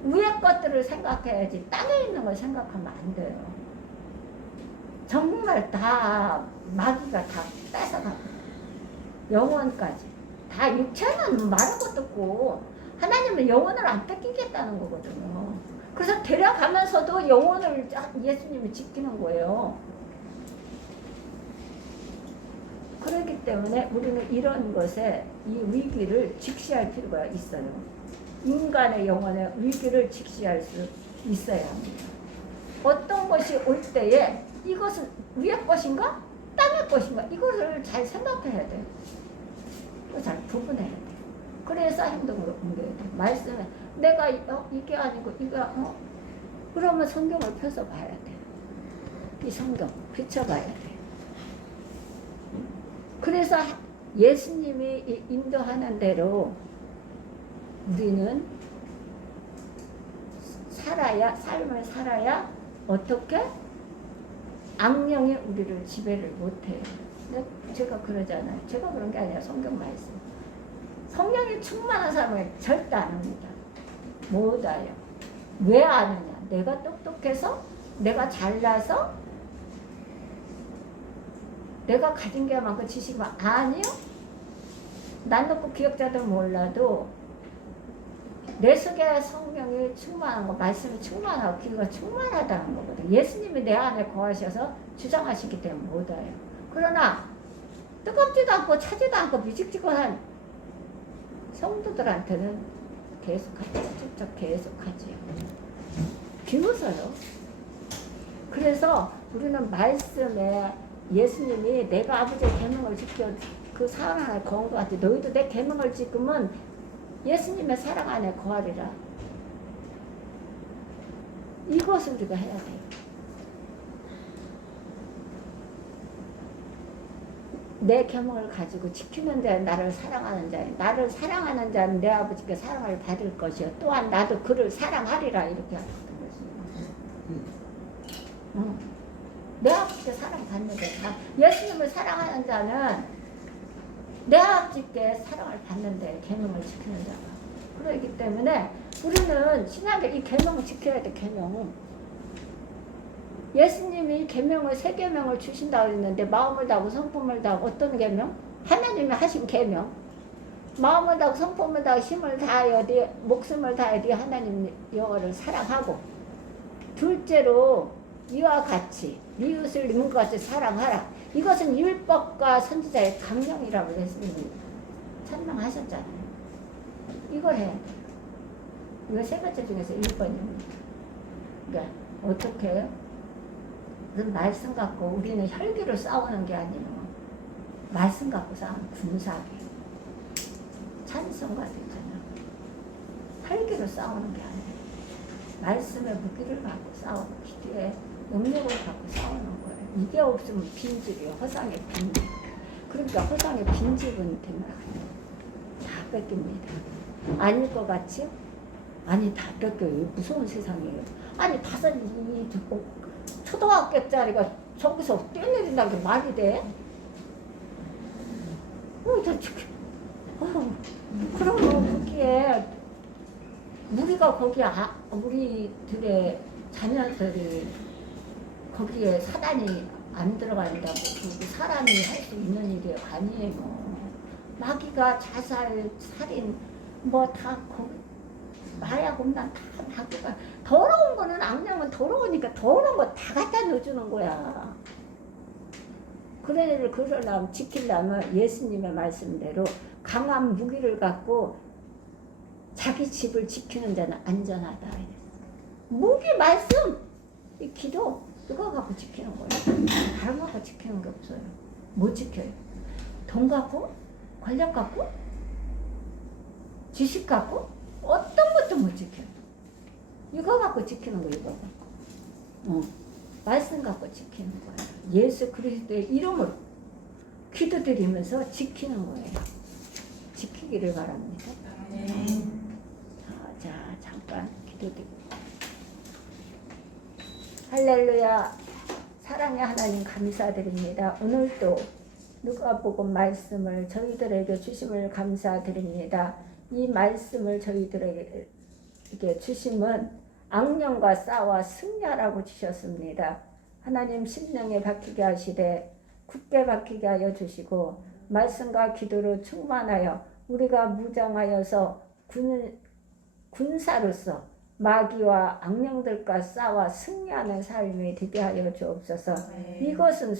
위에 것들을 생각해야지 땅에 있는 걸 생각하면 안 돼요. 정말 다 마귀가 다 뺏어가고 영혼까지 다 육체는 말할 것도 없고 하나님은 영혼을 안 뺏기겠다는 거거든요. 그래서 데려가면서도 영혼을 예수님이 지키는 거예요. 그렇기 때문에 우리는 이런 것에 이 위기를 직시할 필요가 있어요. 인간의 영혼의 위기를 직시할 수 있어야 합니다. 어떤 것이 올 때에 이것은 위의 것인가? 땅의 것인가? 이것을 잘 생각해야 돼요. 잘 구분해야 돼요. 그래서 행동으로 옮겨야 돼요. 말씀에 내가 이게 아니고 이거 그러면 성경을 펴서 봐야 돼요. 이 성경 비춰봐야 돼요. 그래서 예수님이 인도하는 대로 우리는 삶을 살아야 어떻게? 악령이 우리를 지배를 못해요. 근데 제가 그러잖아요. 제가 그런 게 아니라 성경 말씀. 성령이 충만한 사람을 절대 안 합니다. 못 와요. 왜 아느냐? 내가 똑똑해서? 내가 잘나서? 내가 가진 게 많고 지식이 많고 아니요. 난 놓고 기억자들 몰라도 내 속에 성령이 충만한 거, 말씀이 충만하고 기도가 충만하다는 거거든. 예수님이 내 안에 거하셔서 주장하시기 때문에 못 와요. 그러나 뜨겁지도 않고 차지도 않고 미직직한 성도들한테는 계속하죠. 쭉쭉 계속하지요. 비웃어요. 그래서 우리는 말씀에 예수님이 내가 아버지의 계명을 지켜 그 사랑 안에 거한 것 같아. 너희도 내 계명을 지키면 예수님의 사랑 안에 거하리라. 이것을 우리가 해야 돼요. 내 계명을 가지고 지키는 자는 나를 사랑하는 자예요. 나를 사랑하는 자는 내 아버지께 사랑을 받을 것이요. 또한 나도 그를 사랑하리라. 이렇게 하셨던 것입니다. 내 아버지께 사랑받는 자. 예수님을 사랑하는 자는 내 아버지께 사랑을 받는데 계명을 지키는 자가. 그러기 때문에 우리는 신약에 이 계명을 지켜야 돼. 계명. 예수님이 계명을 세 계명을 주신다고 했는데 마음을 다하고 성품을 다하고 어떤 계명? 하나님이 하신 계명. 마음을 다하고 성품을 다하고 힘을 다하여 네 목숨을 다하여 네 하나님 여호와를 사랑하고 둘째로 이와 같이 이웃을 이문과 같이 사랑하라. 이것은 율법과 선지자의 강령이라고 예수님이 설명하셨잖아요. 이걸 해야 돼요. 이거 세 가지 중에서 1번입니다. 그러니까 어떻게 해요? 말씀 갖고 우리는 혈기로 싸우는 게 아니에요. 말씀 갖고 싸우는 군사기. 찬송가 되잖아요. 혈기로 싸우는 게 아니에요. 말씀의 무기를 갖고 싸우고 기도에 능력을 갖고 싸우는 거예요. 이게 없으면 빈집이에요. 허상의 빈집. 그러니까 허상의 빈집은 되면 안 돼요. 다 뺏깁니다. 아닐 것 같지요? 아니 다 뺏겨요. 무서운 세상이에요. 아니 초등학교짜리가 저기서 뛰어내린다는 게 말이 돼? 그러면 거기에 우리가 우리들의 자녀들이 거기에 사단이 안 들어간다고 그 사람이 할 수 있는 일이 아니에요. 마귀가 자살, 살인 뭐 다 거기 마약 음란 다 마귀가 더러운 거는 악령은 더러우니까 더러운 거 다 갖다 넣어주는 거야. 그러려면 지키려면 예수님의 말씀대로 강한 무기를 갖고 자기 집을 지키는 자는 안전하다. 무기 말씀, 이 기도 이거 갖고 지키는 거예요. 다른 거 갖고 지키는 게 없어요. 뭐 지켜요? 돈 갖고? 권력 갖고? 지식 갖고? 어떤 것도 못 지켜요. 이거 갖고 지키는 거예요. 이거 갖고. 말씀 갖고 지키는 거예요. 예수 그리스도의 이름으로 기도드리면서 지키는 거예요. 지키기를 바랍니다. 자, 잠깐 기도드립니다. 할렐루야. 사랑의 하나님 감사드립니다. 오늘도 누가복음 말씀을 저희들에게 주심을 감사드립니다. 이 말씀을 저희들에게 주심은 악령과 싸워 승리하라고 주셨습니다. 하나님 심령에 박히게 하시되 굳게 박히게 하여 주시고 말씀과 기도로 충만하여 우리가 무장하여서 군사로서 마귀와 악령들과 싸워 승리하는 삶이 되게 하여 주옵소서. 이것은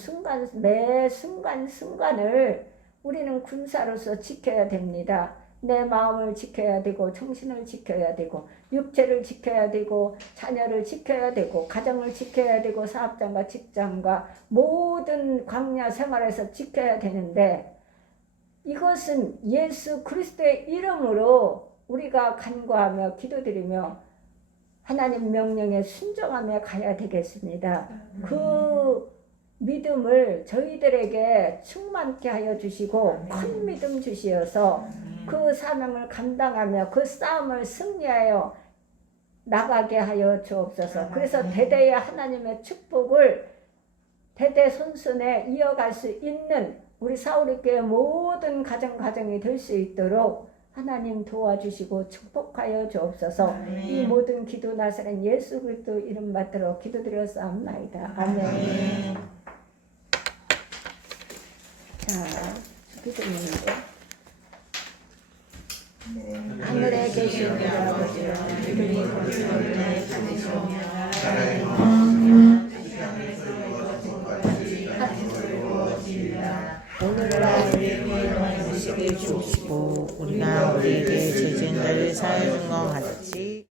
매 순간을 우리는 군사로서 지켜야 됩니다. 내 마음을 지켜야 되고 정신을 지켜야 되고 육체를 지켜야 되고 자녀를 지켜야 되고 가정을 지켜야 되고 사업장과 직장과 모든 광야 생활에서 지켜야 되는데 이것은 예수 그리스도의 이름으로 우리가 간구하며 기도드리며 하나님 명령에 순종하며 가야 되겠습니다. 그 믿음을 저희들에게 충만케 하여 주시고 큰 믿음 주시어서 그 사명을 감당하며 그 싸움을 승리하여 나가게 하여 주옵소서. 그래서 대대의 하나님의 축복을 대대손손에 이어갈 수 있는 우리 사우리교회 모든 가정이 될 수 있도록 하나님 도와주시고 축복하여 주옵소서. 이 모든 기도 나사렛 예수 그리스도 이름 받들어 기도드렸사옵나이다. 아멘. 자, 기도입니다. 하늘에 계신 우리 아버지여, 이름이 거룩하게 받으시오며 나라의 오늘날 우리에게 일용할 음식을 주시고 우리가 우리에게 죄진들을 사하여 준 것 같이